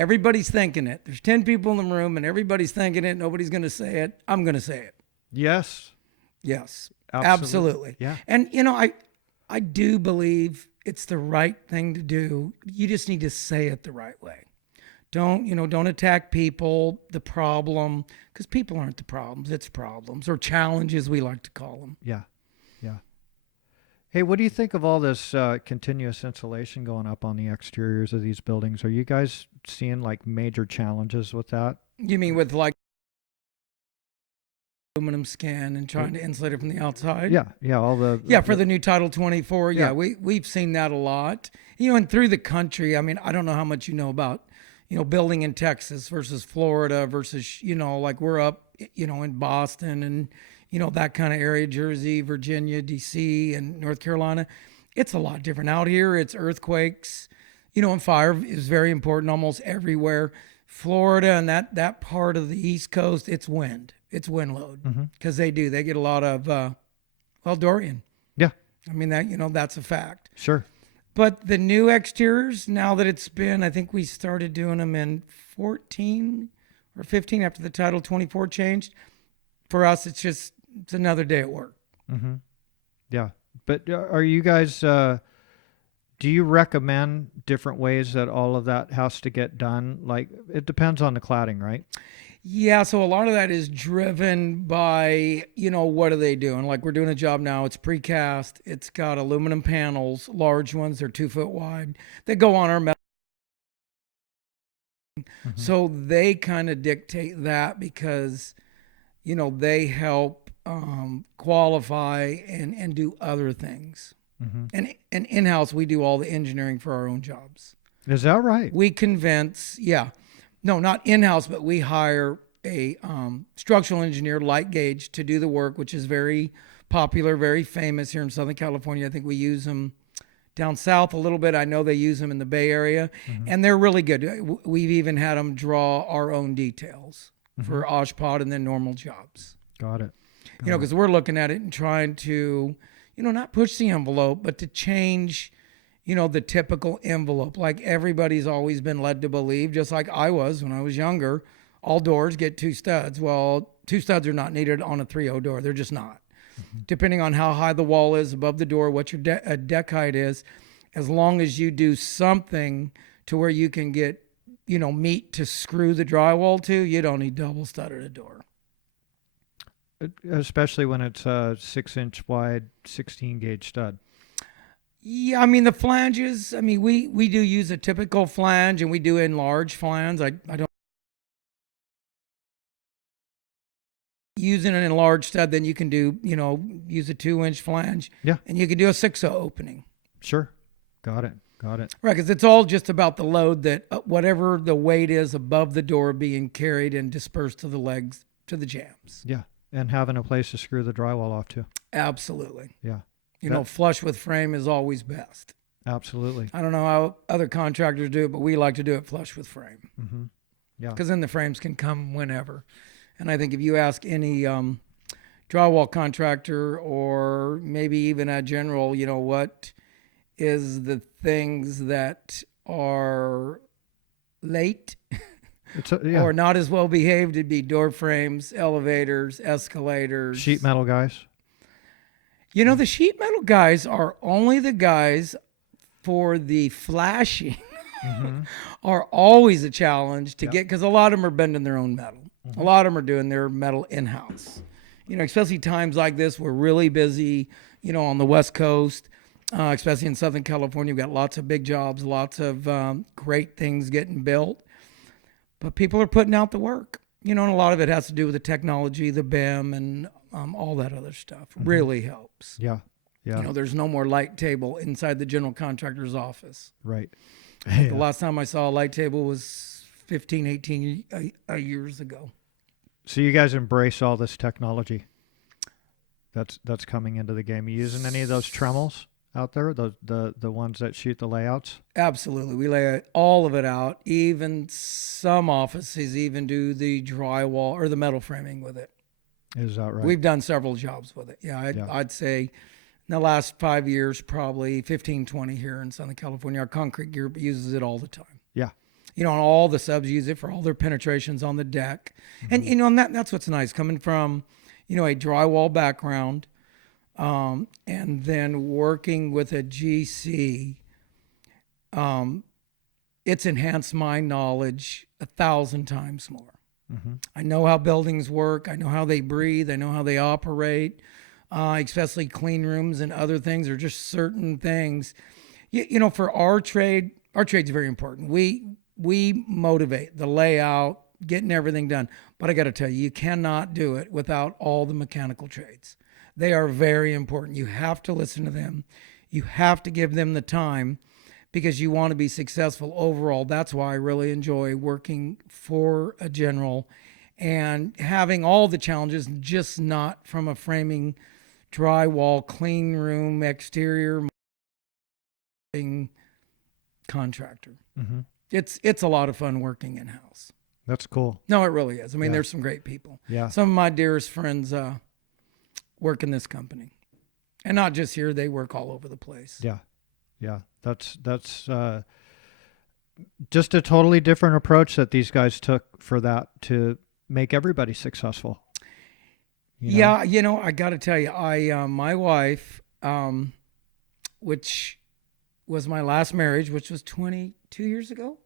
everybody's thinking it. There's 10 people in the room and everybody's thinking it. Nobody's going to say it. I'm going to say it. Yes. Yes, Absolutely. absolutely. Yeah. And, you know, I do believe it's the right thing to do. You just need to say it the right way. Don't attack people, the problem, because people aren't the problems. It's problems or challenges, we like to call them. Yeah. Yeah. Hey, what do you think of all this continuous insulation going up on the exteriors of these buildings? Are you guys seeing like major challenges with that? You mean with like aluminum skin and trying to insulate it from the outside? Yeah. Yeah. All the Yeah, for the new Title 24. Yeah. Yeah, we've seen that a lot. And through the country, I mean, I don't know how much you know about, building in Texas versus Florida versus, like we're up, in Boston and, that kind of area, Jersey, Virginia, DC, and North Carolina. It's a lot different. Out here, it's earthquakes, and fire is very important almost everywhere. Florida and that part of the East Coast, it's wind. It's wind load because they get a lot of, Dorian. Yeah. I mean, that's a fact. Sure. But the new exteriors, now that it's been, I think we started doing them in 14 or 15 after the Title 24 changed. For us, it's another day at work. Mm-hmm. Yeah. But are you guys, do you recommend different ways that all of that has to get done? Like, it depends on the cladding, right? Yeah, so a lot of that is driven by, what are they doing? Like we're doing a job now, it's precast, it's got aluminum panels, large ones, they're 2 foot wide. They go on our metal. So they kind of dictate that because, they help qualify and do other things. And in-house, we do all the engineering for our own jobs. Is that right? We convince, no, not in-house, but we hire a structural engineer, light gauge, to do the work, which is very popular, very famous here in Southern California. I think we use them down south a little bit. I know they use them in the Bay Area, and they're really good. We've even had them draw our own details for OSHPOD and then normal jobs. Got it. Because we're looking at it and trying to, not push the envelope, but to change the typical envelope, like everybody's always been led to believe, just like I was when I was younger, all doors get 2 studs. Well, 2 studs are not needed on a 3.0 door. They're just not. Depending on how high the wall is above the door, what your deck height is, as long as you do something to where you can get, meat to screw the drywall to, you don't need double studded a door. Especially when it's a 6-inch wide, 16 gauge stud. Yeah, I mean, the flanges, we do use a typical flange and we do enlarge flange. I don't. Using an enlarged stud, then you can do, use a 2-inch flange. Yeah. And you can do a 6.0 opening. Sure. Got it. Right, because it's all just about the load that whatever the weight is above the door being carried and dispersed to the legs, to the jambs. Yeah. And having a place to screw the drywall off to. Absolutely. Yeah. Flush with frame is always best. Absolutely. I don't know how other contractors do it, but we like to do it flush with frame. Yeah. Because then the frames can come whenever. And I think if you ask any drywall contractor or maybe even a general, what is the things that are late or not as well behaved, it'd be door frames, elevators, escalators. Sheet metal guys. The sheet metal guys are only the guys for the flashing are always a challenge to get, because a lot of them are bending their own metal. A lot of them are doing their metal in-house. Especially times like this, we're really busy, on the West Coast, especially in Southern California. We've got lots of big jobs, lots of great things getting built. But people are putting out the work, and a lot of it has to do with the technology, the BIM, and all that other stuff. Really helps. Yeah. Yeah. There's no more light table inside the general contractor's office. Right. The last time I saw a light table was 15, 18 years ago. So you guys embrace all this technology that's coming into the game. Are you using any of those Tremels out there, the ones that shoot the layouts? Absolutely. We lay all of it out. Even some offices even do the drywall or the metal framing with it. Is that right? We've done several jobs with it. Yeah, I'd say in the last 5 years, probably 15, 20 here in Southern California. Our concrete group uses it all the time. Yeah. and all the subs use it for all their penetrations on the deck. And, and that's what's nice coming from, a drywall background, and then working with a GC. It's enhanced my knowledge 1,000 times more. I know how buildings work. I know how they breathe. I know how they operate, especially clean rooms and other things, or just certain things. For our trade's very important. We motivate the layout, getting everything done. But I got to tell you cannot do it without all the mechanical trades. They are very important. You have to listen to them. You have to give them the time, because you want to be successful overall. That's why I really enjoy working for a general and having all the challenges, just not from a framing, drywall, clean room, exterior contractor. It's a lot of fun working in-house. That's cool. No, it really is. I mean, Yeah. there's some great people. Yeah. Some of my dearest friends work in this company. And not just here, they work all over the place. Yeah. Yeah. That's just a totally different approach that these guys took for that to make everybody successful. Yeah, I got to tell you, my wife, which was my last marriage, which was 22 years ago.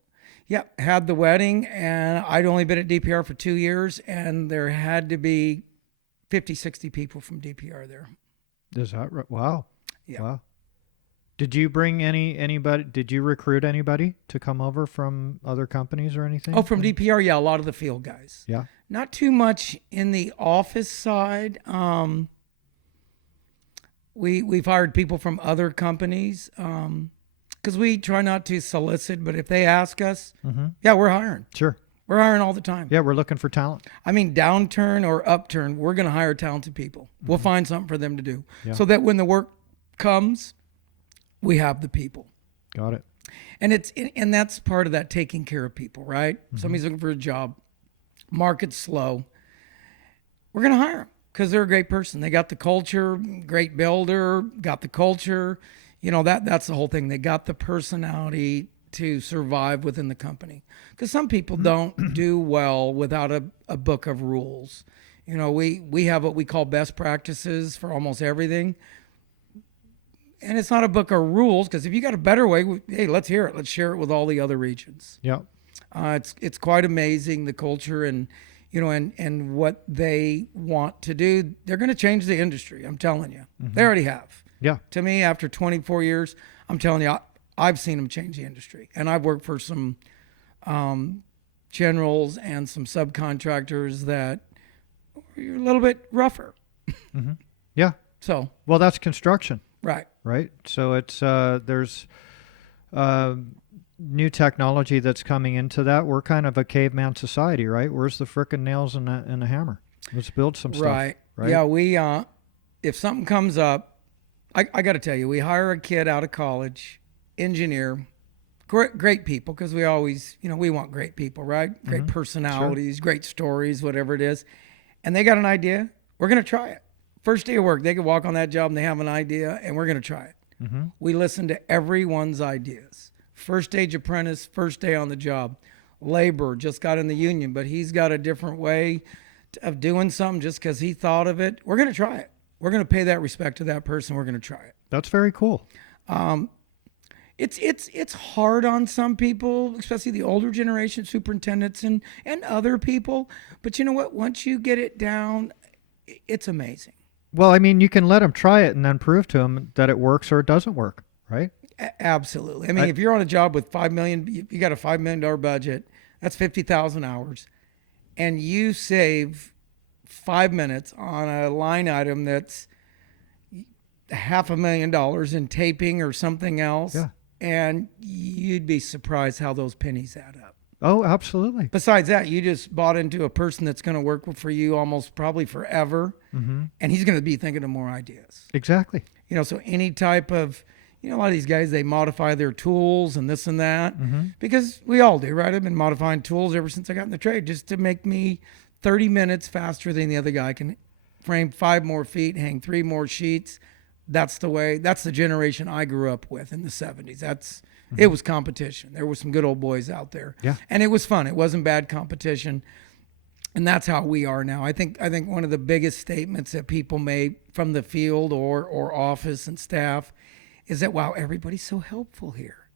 Yep, had the wedding, and I'd only been at DPR for 2 years, and there had to be 50, 60 people from DPR there. Is that right? Wow. Yeah. Wow. Did you bring anybody? Did you recruit anybody to come over from other companies or anything? Oh, from DPR, yeah, a lot of the field guys. Yeah. Not too much in the office side. We've hired people from other companies, because we try not to solicit, but if they ask us, yeah, we're hiring. Sure. We're hiring all the time. Yeah, we're looking for talent. I mean, downturn or upturn, we're going to hire talented people. We'll find something for them to do, Yeah. so that when the work comes, we have the people. Got it. And that's part of that, taking care of people, right? Somebody's looking for a job, market's slow, we're going to hire them because they're a great person. They got the culture, great builder, got the culture. That's the whole thing. They got the personality to survive within the company, because some people don't do well without a book of rules. We have what we call best practices for almost everything. And it's not a book of rules, because if you got a better way, hey, let's hear it. Let's share it with all the other regions. Yeah. It's quite amazing, the culture and what they want to do. They're going to change the industry. I'm telling you, they already have. Yeah. To me, after 24 years, I'm telling you, I've seen them change the industry. And I've worked for some generals and some subcontractors that are a little bit rougher. Yeah. So, Well, that's construction, right. right? So it's there's new technology that's coming into that. We're kind of a caveman society, right? Where's the frickin' nails and the hammer? Let's build some stuff. Right. Right. Yeah, we if something comes up, I got to tell you, we hire a kid out of college, engineer, great people, because we always, we want great people, right? Great personalities, great stories, whatever it is. And they got an idea, we're going to try it. First day of work, they could walk on that job and they have an idea, and we're going to try it. We listen to everyone's ideas. First stage apprentice, first day on the job. Labor just got in the union, but he's got a different way of doing something just because he thought of it. We're going to try it. We're going to pay that respect to that person. We're going to try it. That's very cool. It's hard on some people, especially the older generation, superintendents and other people. But you know what? Once you get it down, it's amazing. Well, I mean, you can let them try it and then prove to them that it works or it doesn't work, right? Absolutely. I mean, if you're on a job with $5 million, you got a $5 million budget, that's 50,000 hours, and you save 5 minutes on a line item that's $500,000 in taping or something else. Yeah. And you'd be surprised how those pennies add up. Oh, absolutely. Besides that, you just bought into a person that's going to work for you almost probably forever. And he's going to be thinking of more ideas. Exactly. So any type of, a lot of these guys, they modify their tools and this and that, because we all do, right? I've been modifying tools ever since I got in the trade, just to make me 30 minutes faster than the other guy can frame 5 more feet, hang 3 more sheets. That's the generation I grew up with in the 70s. It was competition. There were some good old boys out there. Yeah. And it was fun. It wasn't bad competition. And that's how we are now. I think one of the biggest statements that people make from the field or office and staff is that, wow, everybody's so helpful here.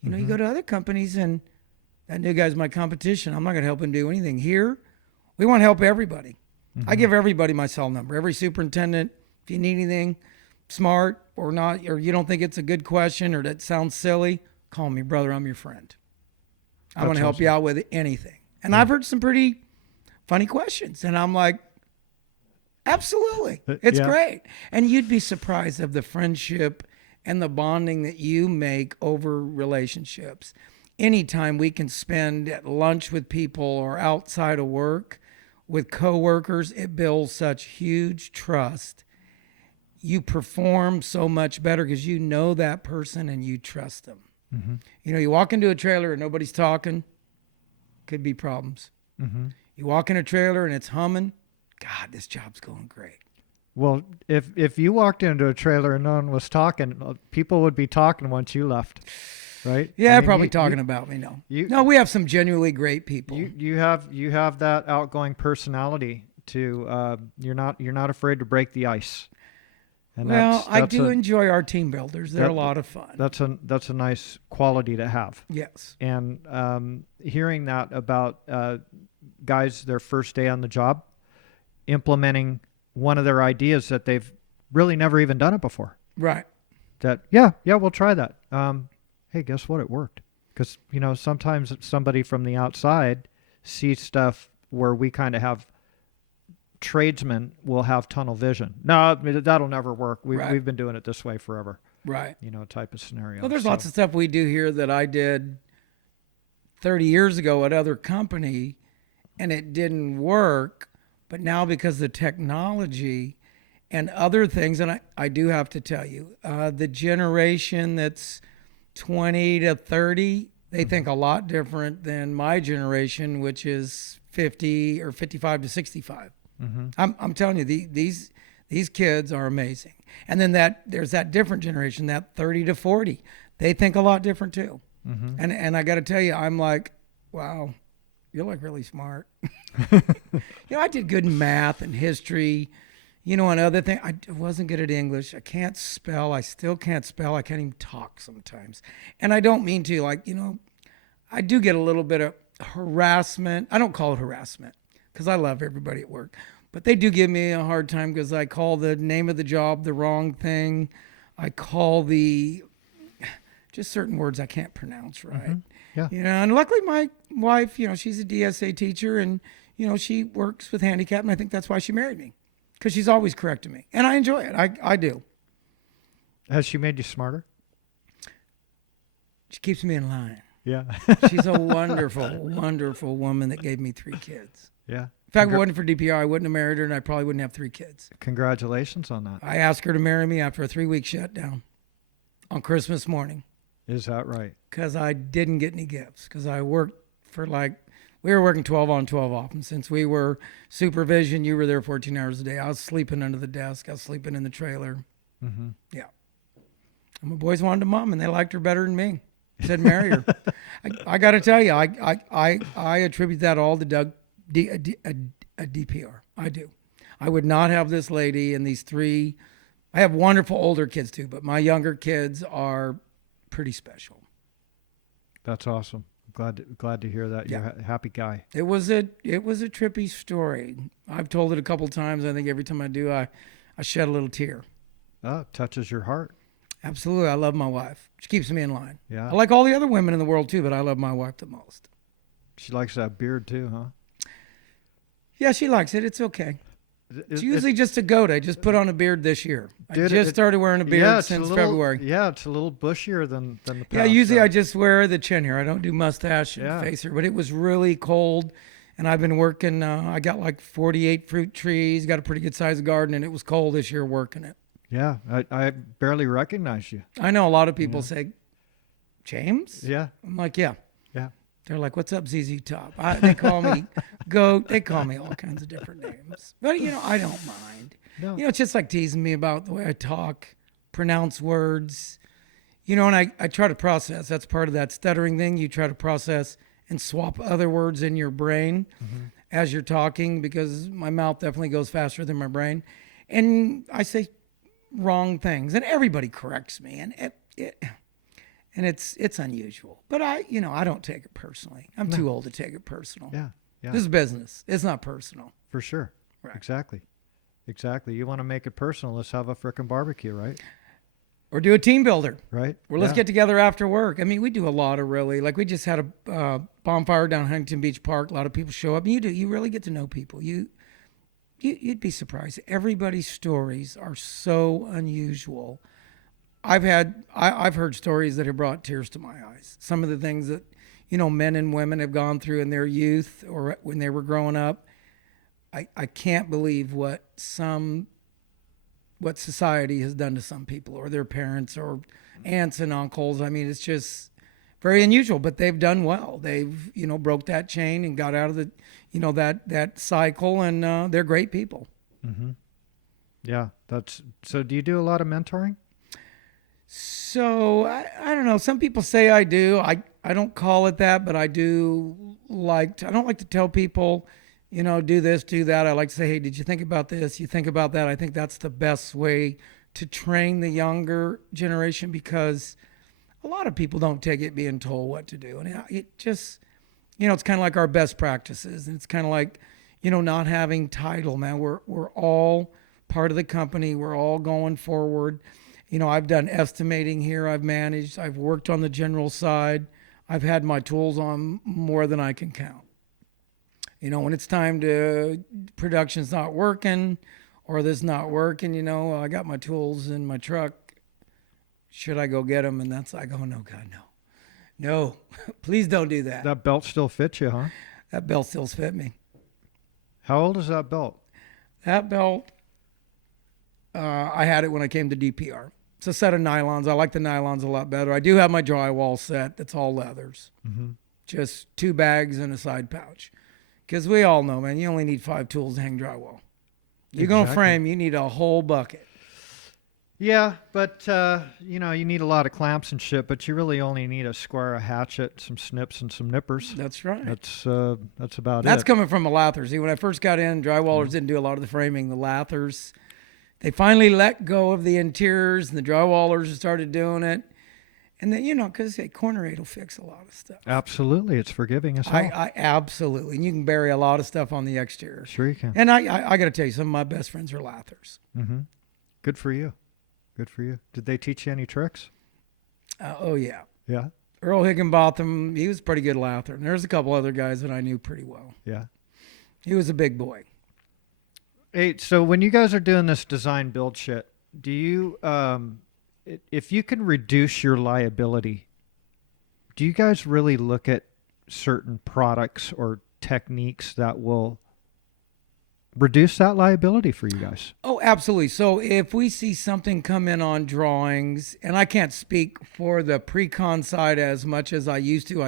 You know, you go to other companies and that new guy's my competition. I'm not going to help him do anything. Here, we want to help everybody. I give everybody my cell number. Every superintendent, if you need anything, smart or not, or you don't think it's a good question or that sounds silly, call me, brother. I'm your friend. I want to help you out with anything. And I've heard some pretty funny questions. And I'm like, absolutely. It's great. And you'd be surprised of the friendship and the bonding that you make over relationships. Anytime we can spend at lunch with people or outside of work with coworkers, it builds such huge trust. You perform so much better because you know that person and you trust them. You know, you walk into a trailer and nobody's talking, could be problems. You walk in a trailer and it's humming, God, this job's going great. Well, if you walked into a trailer and no one was talking, people would be talking once you left, right? Yeah, probably talking about me. No, we have some genuinely great people. You have that outgoing personality to you're not afraid to break the ice. And well, I do enjoy our team builders. They're a lot of fun. That's a nice quality to have. Yes. And hearing that about guys their first day on the job, implementing one of their ideas that they've really never even done it before. Right. That yeah, we'll try that. Hey, guess what? It worked. Because you know sometimes somebody from the outside sees stuff where we kind of have. Tradesmen will have tunnel vision. No, that'll never work. We've been doing it this way forever. Right. You know, type of scenario. Well, there's lots of stuff we do here that I did 30 years ago at other company, and it didn't work. But now because of the technology and other things, and I do have to tell you, the generation that's 20 to 30, they think a lot different than my generation, which is 50 or 55 to 65. I'm telling you, these kids are amazing. And then there's that different generation, that 30 to 40. They think a lot different too. And I got to tell you, I'm like, wow, you're like really smart. You know, I did good in math and history, you know, and other things. I wasn't good at English. I can't spell. I still can't spell. I can't even talk sometimes. And I don't mean to, like, you know, I do get a little bit of harassment. I don't call it harassment because I love everybody at work. But they do give me a hard time because I call the name of the job the wrong thing. I call just certain words I can't pronounce right. Yeah. You know, and luckily my wife, you know, she's a DSA teacher and, you know, she works with handicap, and I think that's why she married me because she's always correcting me. And I enjoy it. I do. Has she made you smarter? She keeps me in line. Yeah. She's a wonderful, wonderful woman that gave me 3 kids. Yeah. In fact, if it wasn't for DPR, I wouldn't have married her, and I probably wouldn't have 3 kids. Congratulations on that. I asked her to marry me after a 3-week shutdown on Christmas morning. Is that right? Because I didn't get any gifts. Because I worked for we were working 12 on, 12 off. And since we were supervision, you were there 14 hours a day. I was sleeping under the desk. I was sleeping in the trailer. Yeah. And my boys wanted a mom, and they liked her better than me. Said marry her. I got to tell you, I attribute that all to Doug. A DPR. I do. I would not have this lady and these 3. I have wonderful older kids too, but my younger kids are pretty special. That's awesome. Glad to hear that. You're a happy guy. It was a trippy story. I've told it a couple times. I think every time I do, I shed a little tear. Oh, touches your heart. Absolutely. I love my wife. She keeps me in line. Yeah. I like all the other women in the world too, but I love my wife the most. She likes that beard too, huh? Yeah, she likes it. It's okay. It's usually just a goat. I just put on a beard this year. I just started wearing a beard since February. Yeah, it's a little bushier than the past. Yeah, usually I just wear the chin hair. I don't do mustache and face hair. But it was really cold, and I've been working. I got like 48 fruit trees, got a pretty good sized garden, and it was cold this year working it. Yeah, I barely recognize you. I know a lot of people say, James? Yeah. I'm like, yeah. Yeah. They're like, what's up, ZZ Top? They call me Goat. They call me all kinds of different names. But, you know, I don't mind. No. You know, it's just like teasing me about the way I talk, pronounce words. You know, and I try to process. That's part of that stuttering thing. You try to process and swap other words in your brain as you're talking, because my mouth definitely goes faster than my brain. And I say wrong things, and everybody corrects me, and it's unusual. But I don't take it personally. I'm too old to take it personal. Yeah. Yeah. This is business. It's not personal. For sure. Right. Exactly. You want to make it personal? Let's have a frickin' barbecue, right? Or do a team builder. Right. Or let's get together after work. I mean, we do a lot of like we just had a bonfire down Huntington Beach Park. A lot of people show up. And you really get to know people. You'd be surprised. Everybody's stories are so unusual. I've heard stories that have brought tears to my eyes. Some of the things that, men and women have gone through in their youth or when they were growing up. I can't believe what society has done to some people or their parents or aunts and uncles. I mean, it's just very unusual, but they've done well. They've, broke that chain and got out of the, that cycle, and they're great people. Mm-hmm. Yeah. So do you do a lot of mentoring? So I don't know. Some people say I do. I don't call it that, but I do I don't like to tell people, do this, do that. I like to say, hey, did you think about this? You think about that. I think that's the best way to train the younger generation, because a lot of people don't take it being told what to do. And it just, it's kind of like our best practices. And it's kind of like, not having title, man. We're all part of the company. We're all going forward. I've done estimating here. I've managed. I've worked on the general side. I've had my tools on more than I can count. When it's time to production's not working or this not working, I got my tools in my truck. Should I go get them? And that's like, oh, no, God, no. No, please don't do that. That belt still fits you, huh? That belt still fit me. How old is that belt? That belt, I had it when I came to DPR. It's a set of nylons. I like the nylons a lot better. I do have my drywall set that's all leathers. Mm-hmm. Just 2 bags and a side pouch. Because we all know, man, you only need 5 tools to hang drywall. You're going to frame, you need a whole bucket. Yeah, but, you need a lot of clamps and shit, but you really only need a square, a hatchet, some snips, and some nippers. That's right. That's about it. That's coming from a lather. See, when I first got in, drywallers didn't do a lot of the framing. The lathers, they finally let go of the interiors, and the drywallers started doing it. And then, because corner aid will fix a lot of stuff. Absolutely. It's forgiving as hell. I absolutely. And you can bury a lot of stuff on the exterior. Sure you can. And I got to tell you, some of my best friends are lathers. Mm-hmm. Good for you. Good for you. Did they teach you any tricks? Oh, yeah. Yeah? Earl Higginbotham, he was a pretty good lather. And there's a couple other guys that I knew pretty well. Yeah. He was a big boy. Hey, so when you guys are doing this design build shit, do you... if you can reduce your liability, do you guys really look at certain products or techniques that will reduce that liability for you guys? Oh, absolutely. So if we see something come in on drawings, and I can't speak for the pre-con side as much as I used to.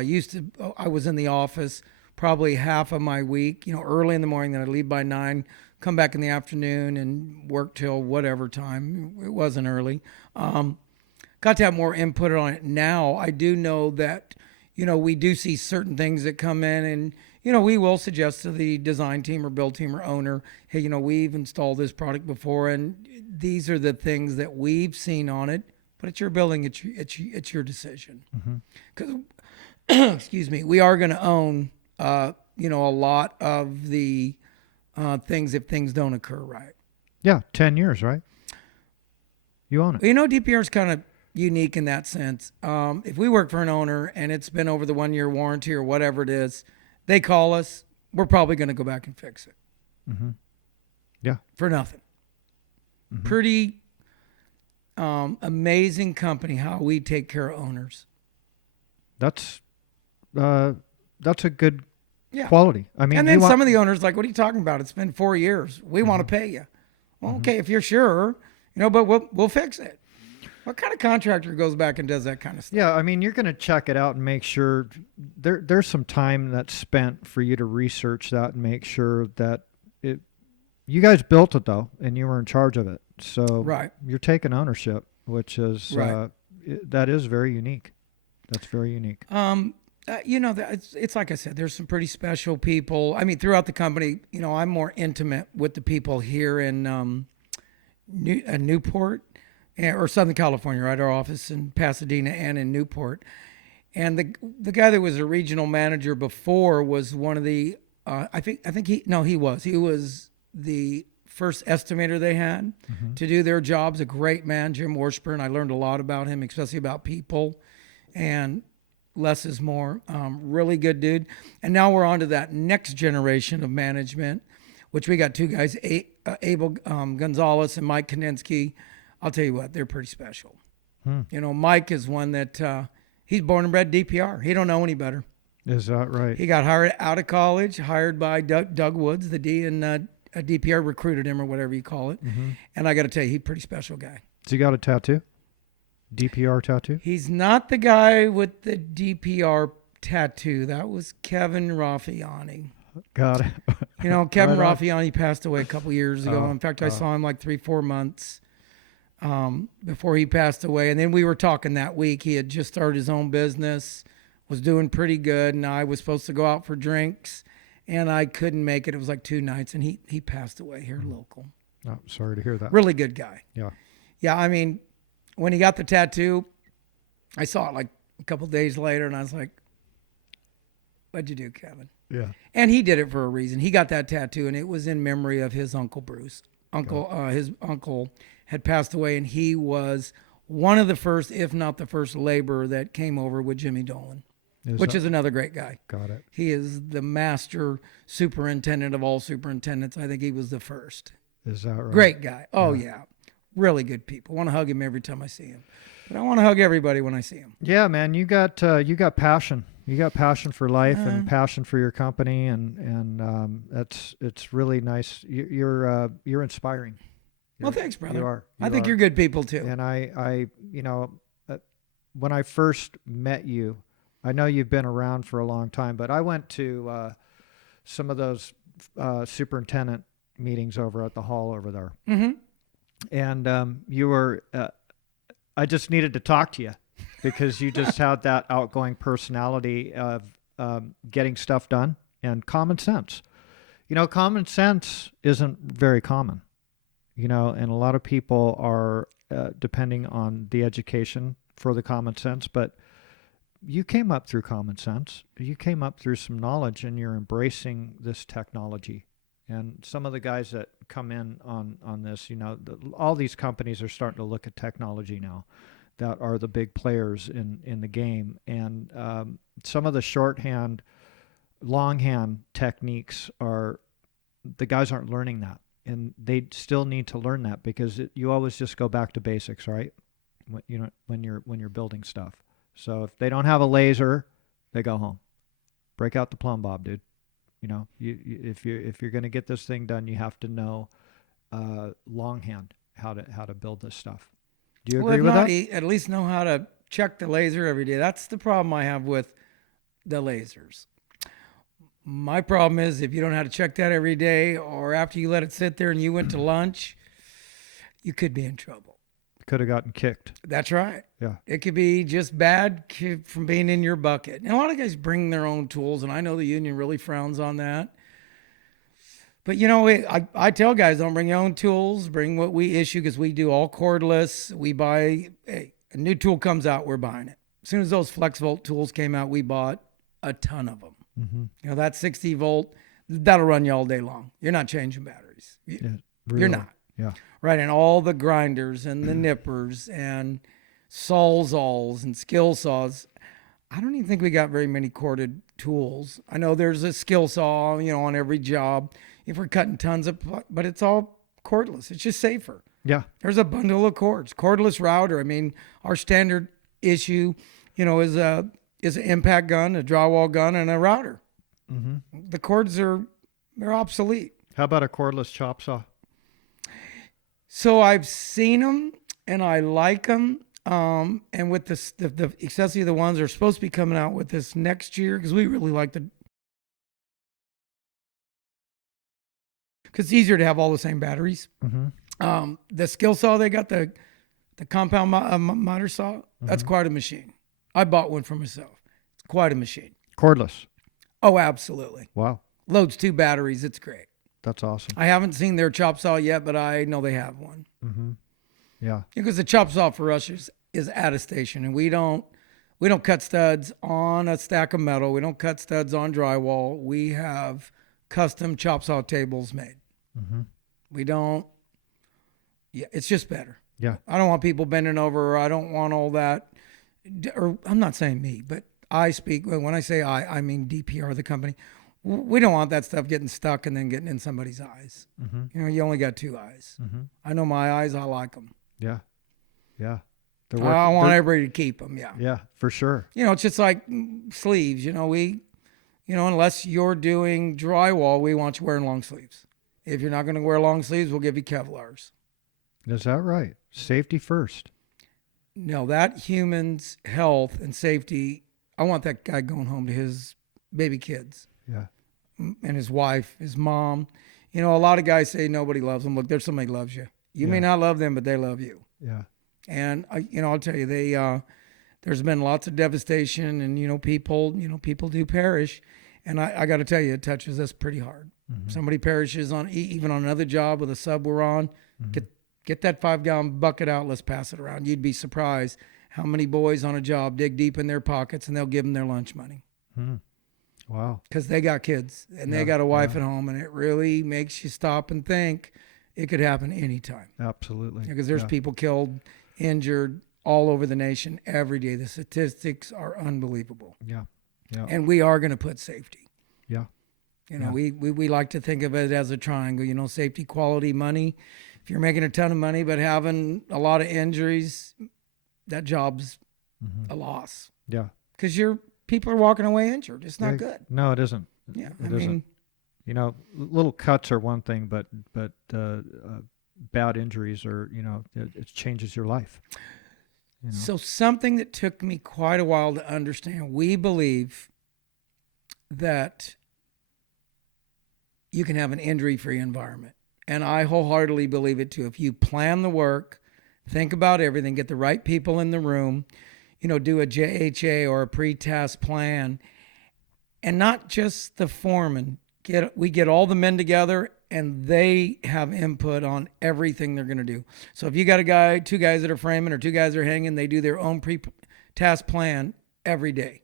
I was in the office probably half of my week, early in the morning, then I'd leave by 9, come back in the afternoon and work till whatever time. It wasn't early. Got to have more input on it. Now I do know that, we do see certain things that come in, and, we will suggest to the design team or build team or owner, hey, we've installed this product before, and these are the things that we've seen on it, but it's your building. It's your decision. Because, excuse me, we are going to own, a lot of the things if things don't occur right. Yeah, 10 years, right? You own it. DPR is kind of unique in that sense. If we work for an owner and it's been over the 1-year warranty or whatever it is, they call us, we're probably going to go back and fix it. Mm-hmm. Yeah. For nothing. Mm-hmm. Pretty amazing company how we take care of owners. That's a good quality. I mean, and then some of the owners like, what are you talking about? It's been 4 years. We want to pay you. Well, okay, if you're sure, but we'll fix it. What kind of contractor goes back and does that kind of stuff? Yeah, I mean, you're going to check it out and make sure there's some time that's spent for you to research that and make sure that you guys built it though, and you were in charge of it. So right. You're taking ownership, which is right. that is very unique. That's very unique. It's like I said, there's some pretty special people. I mean, throughout the company, I'm more intimate with the people here in Newport or Southern California, right? Our office in Pasadena and in Newport. And the guy that was a regional manager before was one of the he was the first estimator they had to do their jobs. A great man, Jim Washburn. I learned a lot about him, especially about people, and less is more. Really good dude. And now we're on to that next generation of management, which we got two guys, Abel Gonzalez and Mike Kaninsky. I'll tell you what, they're pretty special. Mike is one that he's born and bred DPR. He don't know any better. Is that right? He got hired out of college, hired by Doug Woods, the D, and DPR recruited him or whatever you call it. And I got to tell you, he's a pretty special guy. Has he got a tattoo? DPR tattoo? He's not the guy with the DPR tattoo. That was Kevin Raffiani. Got it. Kevin Raffiani passed away a couple years ago. In fact, I saw him like 3-4 months before he passed away. And then we were talking that week. He had just started his own business, was doing pretty good. And I was supposed to go out for drinks, and I couldn't make it. It was like 2 nights, and he passed away here local. Oh, sorry to hear that. Really good guy. Yeah. Yeah, I mean, when he got the tattoo, I saw it like a couple days later, and I was like, what'd you do, Kevin? Yeah. And he did it for a reason. He got that tattoo, and it was in memory of his Uncle Bruce. His uncle had passed away, and he was one of the first, if not the first, laborer that came over with Jimmy Dolan, which is another great guy. Got it. He is the master superintendent of all superintendents. I think he was the first. Is that right? Great guy. Oh, yeah. Really good people. I want to hug him every time I see him. But I want to hug everybody when I see him. Yeah, man, you got passion. You got passion for life and passion for your company, and it's really nice. You're inspiring. Well, thanks, brother. You are. I think you're good people too. And when I first met you, I know you've been around for a long time, but I went to some of those superintendent meetings over at the hall over there. Mm-hmm. And you were, I just needed to talk to you because you just had that outgoing personality of getting stuff done and common sense. Common sense isn't very common, and a lot of people are depending on the education for the common sense, but you came up through common sense. You came up through some knowledge, and you're embracing this technology. And some of the guys that come in on this, all these companies are starting to look at technology now that are the big players in the game. And some of the shorthand, longhand techniques the guys aren't learning that. And they still need to learn that because you always just go back to basics, right? When you're building stuff. So if they don't have a laser, they go home. Break out the plumb bob, dude. If you're going to get this thing done, you have to know longhand how to build this stuff. Do you agree with that? At least know how to check the laser every day. That's the problem I have with the lasers. My problem is if you don't know how to check that every day, or after you let it sit there and you went to lunch, you could be in trouble. Could have gotten kicked. That's right. Yeah. It could be just bad from being in your bucket. And a lot of guys bring their own tools, and I know the union really frowns on that. But, I tell guys, don't bring your own tools. Bring what we issue because we do all cordless. We buy, a new tool comes out, we're buying it. As soon as those flex volt tools came out, we bought a ton of them. Mm-hmm. That 60 volt, that'll run you all day long. You're not changing batteries. You're not. Yeah. Right, and all the grinders and the nippers and sawzalls and skill saws. I don't even think we got very many corded tools. I know there's a skill saw, on every job if we're cutting tons of, but it's all cordless. It's just safer. Yeah. There's a bundle of cords, cordless router. I mean, our standard issue, is an impact gun, a drywall gun, and a router. Mm-hmm. The cords they're obsolete. How about a cordless chop saw? So I've seen them and I like them. And with the especially the ones that are supposed to be coming out with this next year, because we really like because it's easier to have all the same batteries. Mm-hmm. The skill saw, they got the The compound miter saw, that's quite a machine. I bought one for myself. It's quite a machine. Cordless. Oh, absolutely. Wow. Loads 2 batteries. It's great. That's awesome. I haven't seen their chop saw yet, but I know they have one. Yeah. Because the chop saw for us is at a station, and we don't cut studs on a stack of metal. We don't cut studs on drywall. We have custom chop saw tables made. We don't. Yeah, it's just better. Yeah. I don't want people bending over. I don't want all that. Or I'm not saying me, but I speak when I say I mean DPR, the company. We don't want that stuff getting stuck and then getting in somebody's eyes. You know, you only got 2 eyes. I know my eyes. I like them. Yeah. Yeah. I want everybody to keep them. Yeah. Yeah, for sure. You know, it's just like sleeves. You know, unless you're doing drywall, we want you wearing long sleeves. If you're not going to wear long sleeves, we'll give you Kevlars. Is that right? Safety first. No, that human's health and safety. I want that guy going home to his baby kids. Yeah. And his wife, his mom. You know, a lot of guys say nobody loves them. Look, there's somebody who loves you. You may not love them, but they love you. Yeah. And I'll tell you, there's been lots of devastation, and people do perish, and I got to tell you, it touches us pretty hard. Somebody perishes even on another job with a sub we're on. Get that 5-gallon bucket out. Let's pass it around. You'd be surprised how many boys on a job dig deep in their pockets and they'll give them their lunch money. Wow. Because they got kids and they got a wife at home, and it really makes you stop and think it could happen anytime. Absolutely. Because there's people killed, injured all over the nation every day. The statistics are unbelievable. Yeah. Yeah. And we are going to put safety. Yeah. We like to think of it as a triangle, safety, quality, money. If you're making a ton of money but having a lot of injuries, that job's a loss. Yeah. Because people are walking away injured. It's not good. No, it isn't. Yeah. It isn't. Little cuts are one thing, but bad injuries are, it changes your life. So something that took me quite a while to understand, we believe that you can have an injury-free environment. And I wholeheartedly believe it too. If you plan the work, think about everything, get the right people in the room, do a JHA or a pre-task plan, and not just the foreman. We get all the men together and they have input on everything they're going to do. So if you got 2 guys that are framing or 2 guys that are hanging, they do their own pre-task plan every day.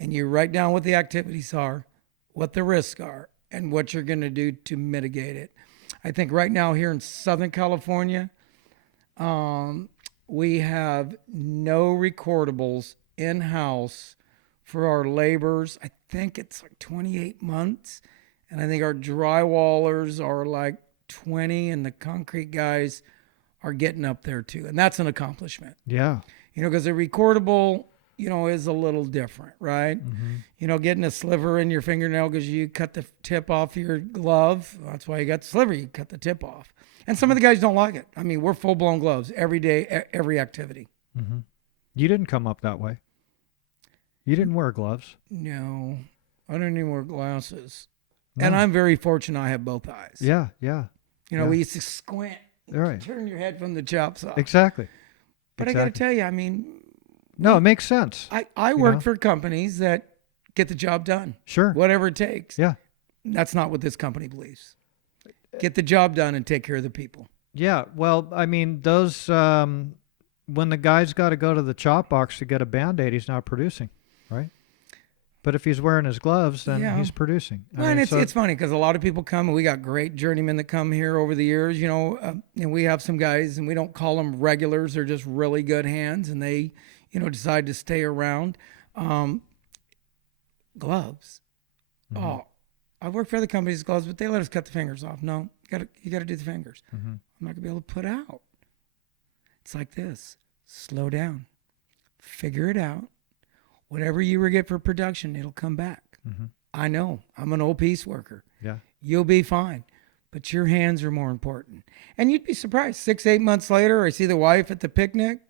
And you write down what the activities are, what the risks are, and what you're going to do to mitigate it. I think right now here in Southern California, we have no recordables in-house for our laborers. I think it's like 28 months. And I think our drywallers are like 20, and the concrete guys are getting up there too. And that's an accomplishment. Yeah. Because a recordable, is a little different, right? Getting a sliver in your fingernail because you cut the tip off your glove. That's why you got the sliver. You cut the tip off. And some of the guys don't like it. I mean, we're full-blown gloves every day, every activity. You didn't come up that way. You didn't wear gloves. No, I didn't even wear glasses. No. And I'm very fortunate I have both eyes. Yeah, yeah. We used to squint, right. Turn your head from the chop saw. Exactly. But I got to tell you, I mean... No, it makes sense. I work for companies that get the job done. Sure. Whatever it takes. Yeah. That's not what this company believes. Get the job done and take care of the people. Yeah, well, I mean, those... when the guy's got to go to the chop box to get a Band-Aid, he's not producing, right? But if he's wearing his gloves, then he's producing. And it's funny because a lot of people come, and we got great journeymen that come here over the years, and we have some guys, and we don't call them regulars. They're just really good hands, and they, decide to stay around. Gloves. Oh, I work for other companies' gloves, but they let us cut the fingers off. No, you got to do the fingers. I'm not going to be able to put out. It's like this. Slow down. Figure it out. Whatever you get for production, it'll come back. I know. I'm an old piece worker. Yeah. You'll be fine. But your hands are more important. And you'd be surprised. 6-8 months later, I see the wife at the picnic. I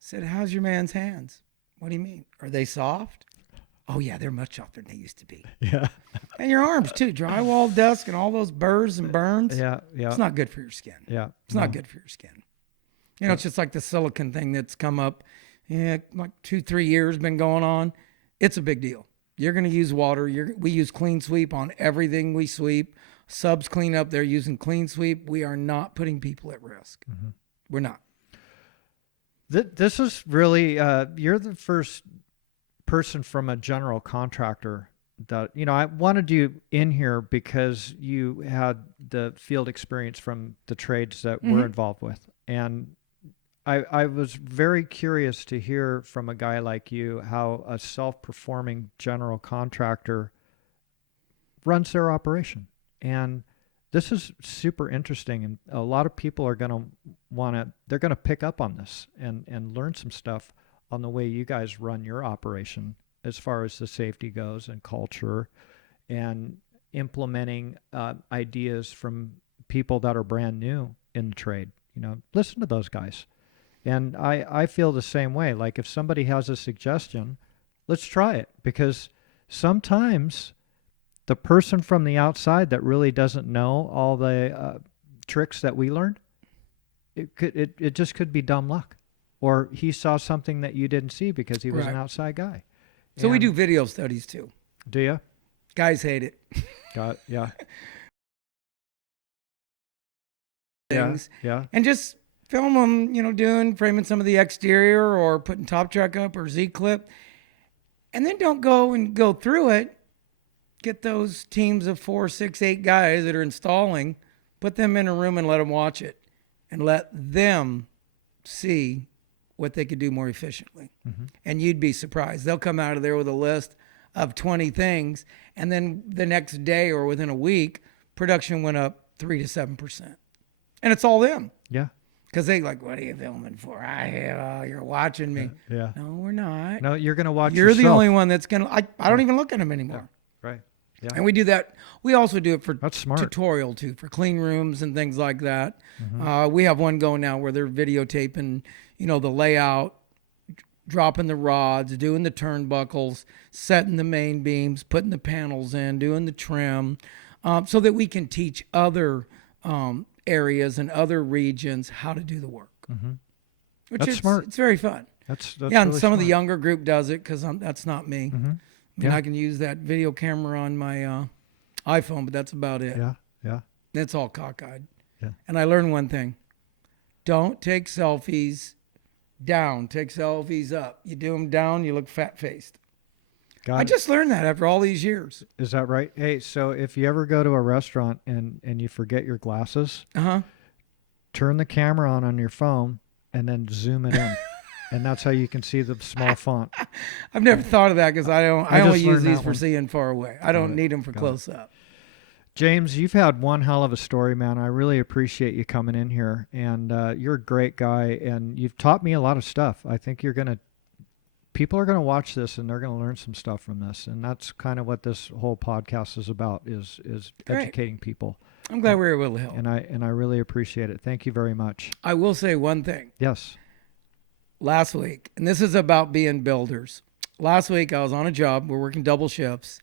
said, how's your man's hands? What do you mean? Are they soft? Oh, yeah, they're much softer than they used to be. Yeah. And your arms, too. Drywall dust and all those burrs and burns. Yeah, yeah. It's not good for your skin. Yeah. It's not good for your skin. You know, it's just like the silicon thing that's come up, like 2-3 years been going on. It's a big deal. You're going to use water. We use clean sweep on everything we sweep. Subs clean up. They're using clean sweep. We are not putting people at risk. Mm-hmm. We're not. This is really, you're the first person from a general contractor that, I wanted you in here because you had the field experience from the trades that we're involved with. And I was very curious to hear from a guy like you how a self-performing general contractor runs their operation. And this is super interesting, and a lot of people are going to they're going to pick up on this and learn some stuff on the way you guys run your operation as far as the safety goes and culture and implementing ideas from people that are brand new in the trade. Listen to those guys. And I feel the same way. Like if somebody has a suggestion, let's try it, because sometimes the person from the outside that really doesn't know all the tricks that we learned, it just could be dumb luck, or he saw something that you didn't see because he was an outside guy. So we do video studies too. Do you? Guys hate it. Got yeah. Things. Yeah. And just film them, framing some of the exterior or putting top truck up or Z-clip. And then don't go through it. Get those teams of 4, 6, 8 guys that are installing, put them in a room and let them watch it and let them see what they could do more efficiently. Mm-hmm. And you'd be surprised. They'll come out of there with a list of 20 things. And then the next day or within a week, production went up 3 to 7%. And it's all them. Yeah. Because they like, what are you filming for? You're watching me. Yeah. No, we're not. No, you're going to watch You're yourself. the only one that's going to, I don't even look at them anymore. Yeah. Right. Yeah. And we do that. We also do it for That's smart. tutorial too, for clean rooms and things like that. Mm-hmm. We have one going now where they're videotaping, the layout, dropping the rods, doing the turnbuckles, setting the main beams, putting the panels in, doing the trim, so that we can teach other areas and other regions how to do the work. Mm-hmm. Which is smart. It's very fun. That's and really some of the smart. younger group does it because that's not me. Mm-hmm. I mean, I can use that video camera on my iPhone, but that's about it. Yeah. It's all cockeyed. Yeah. And I learned one thing. Don't take selfies down. Take selfies up. You do them down, you look fat-faced. I just learned that after all these years. Is that right? Hey, so if you ever go to a restaurant and you forget your glasses, turn the camera on your phone and then zoom it in. And that's how you can see the small font. I've never thought of that because I only use these for one. seeing far away. I don't need them for close up. James, you've had one hell of a story, man. I really appreciate you coming in here. And you're a great guy, and you've taught me a lot of stuff. I think people are going to watch this, and they're going to learn some stuff from this. And that's kind of what this whole podcast is about, is educating people. I'm glad we were able to help. And I really appreciate it. Thank you very much. I will say one thing. Yes. Last week, and this is about being builders. Last week, I was on a job. We're working double shifts.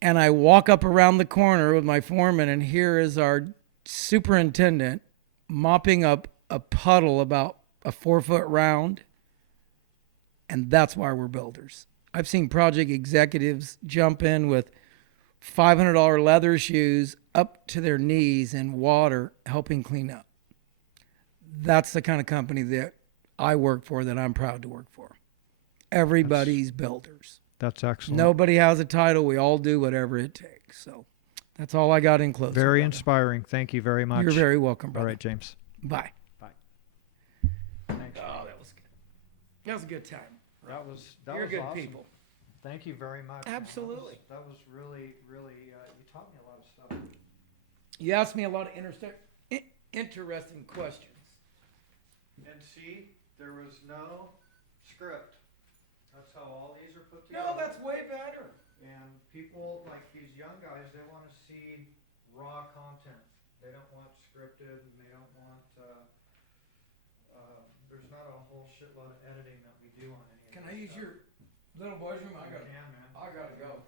And I walk up around the corner with my foreman, and here is our superintendent mopping up a puddle about a 4-foot round. And that's why we're builders. I've seen project executives jump in with $500 leather shoes up to their knees in water, helping clean up. That's the kind of company that I work for, that I'm proud to work for. Everybody's builders. That's excellent. Nobody has a title. We all do whatever it takes. So that's all I got in closing. Very inspiring. Thank you very much. You're very welcome, brother. All right, James. Bye. Thanks. Oh, that was good. That was a good time. That You're was good awesome. people. Thank you very much. Absolutely. That was really, really, you taught me a lot of stuff. You asked me a lot of interesting questions. And see, there was no script. That's how all these are put together. No, that's way better. And people, like these young guys, they want to see raw content. They don't want scripted, and they don't want, there's not a whole shitload of editing that we do on any of Can this I use stuff. your little boy's room? You can, man. I gotta go.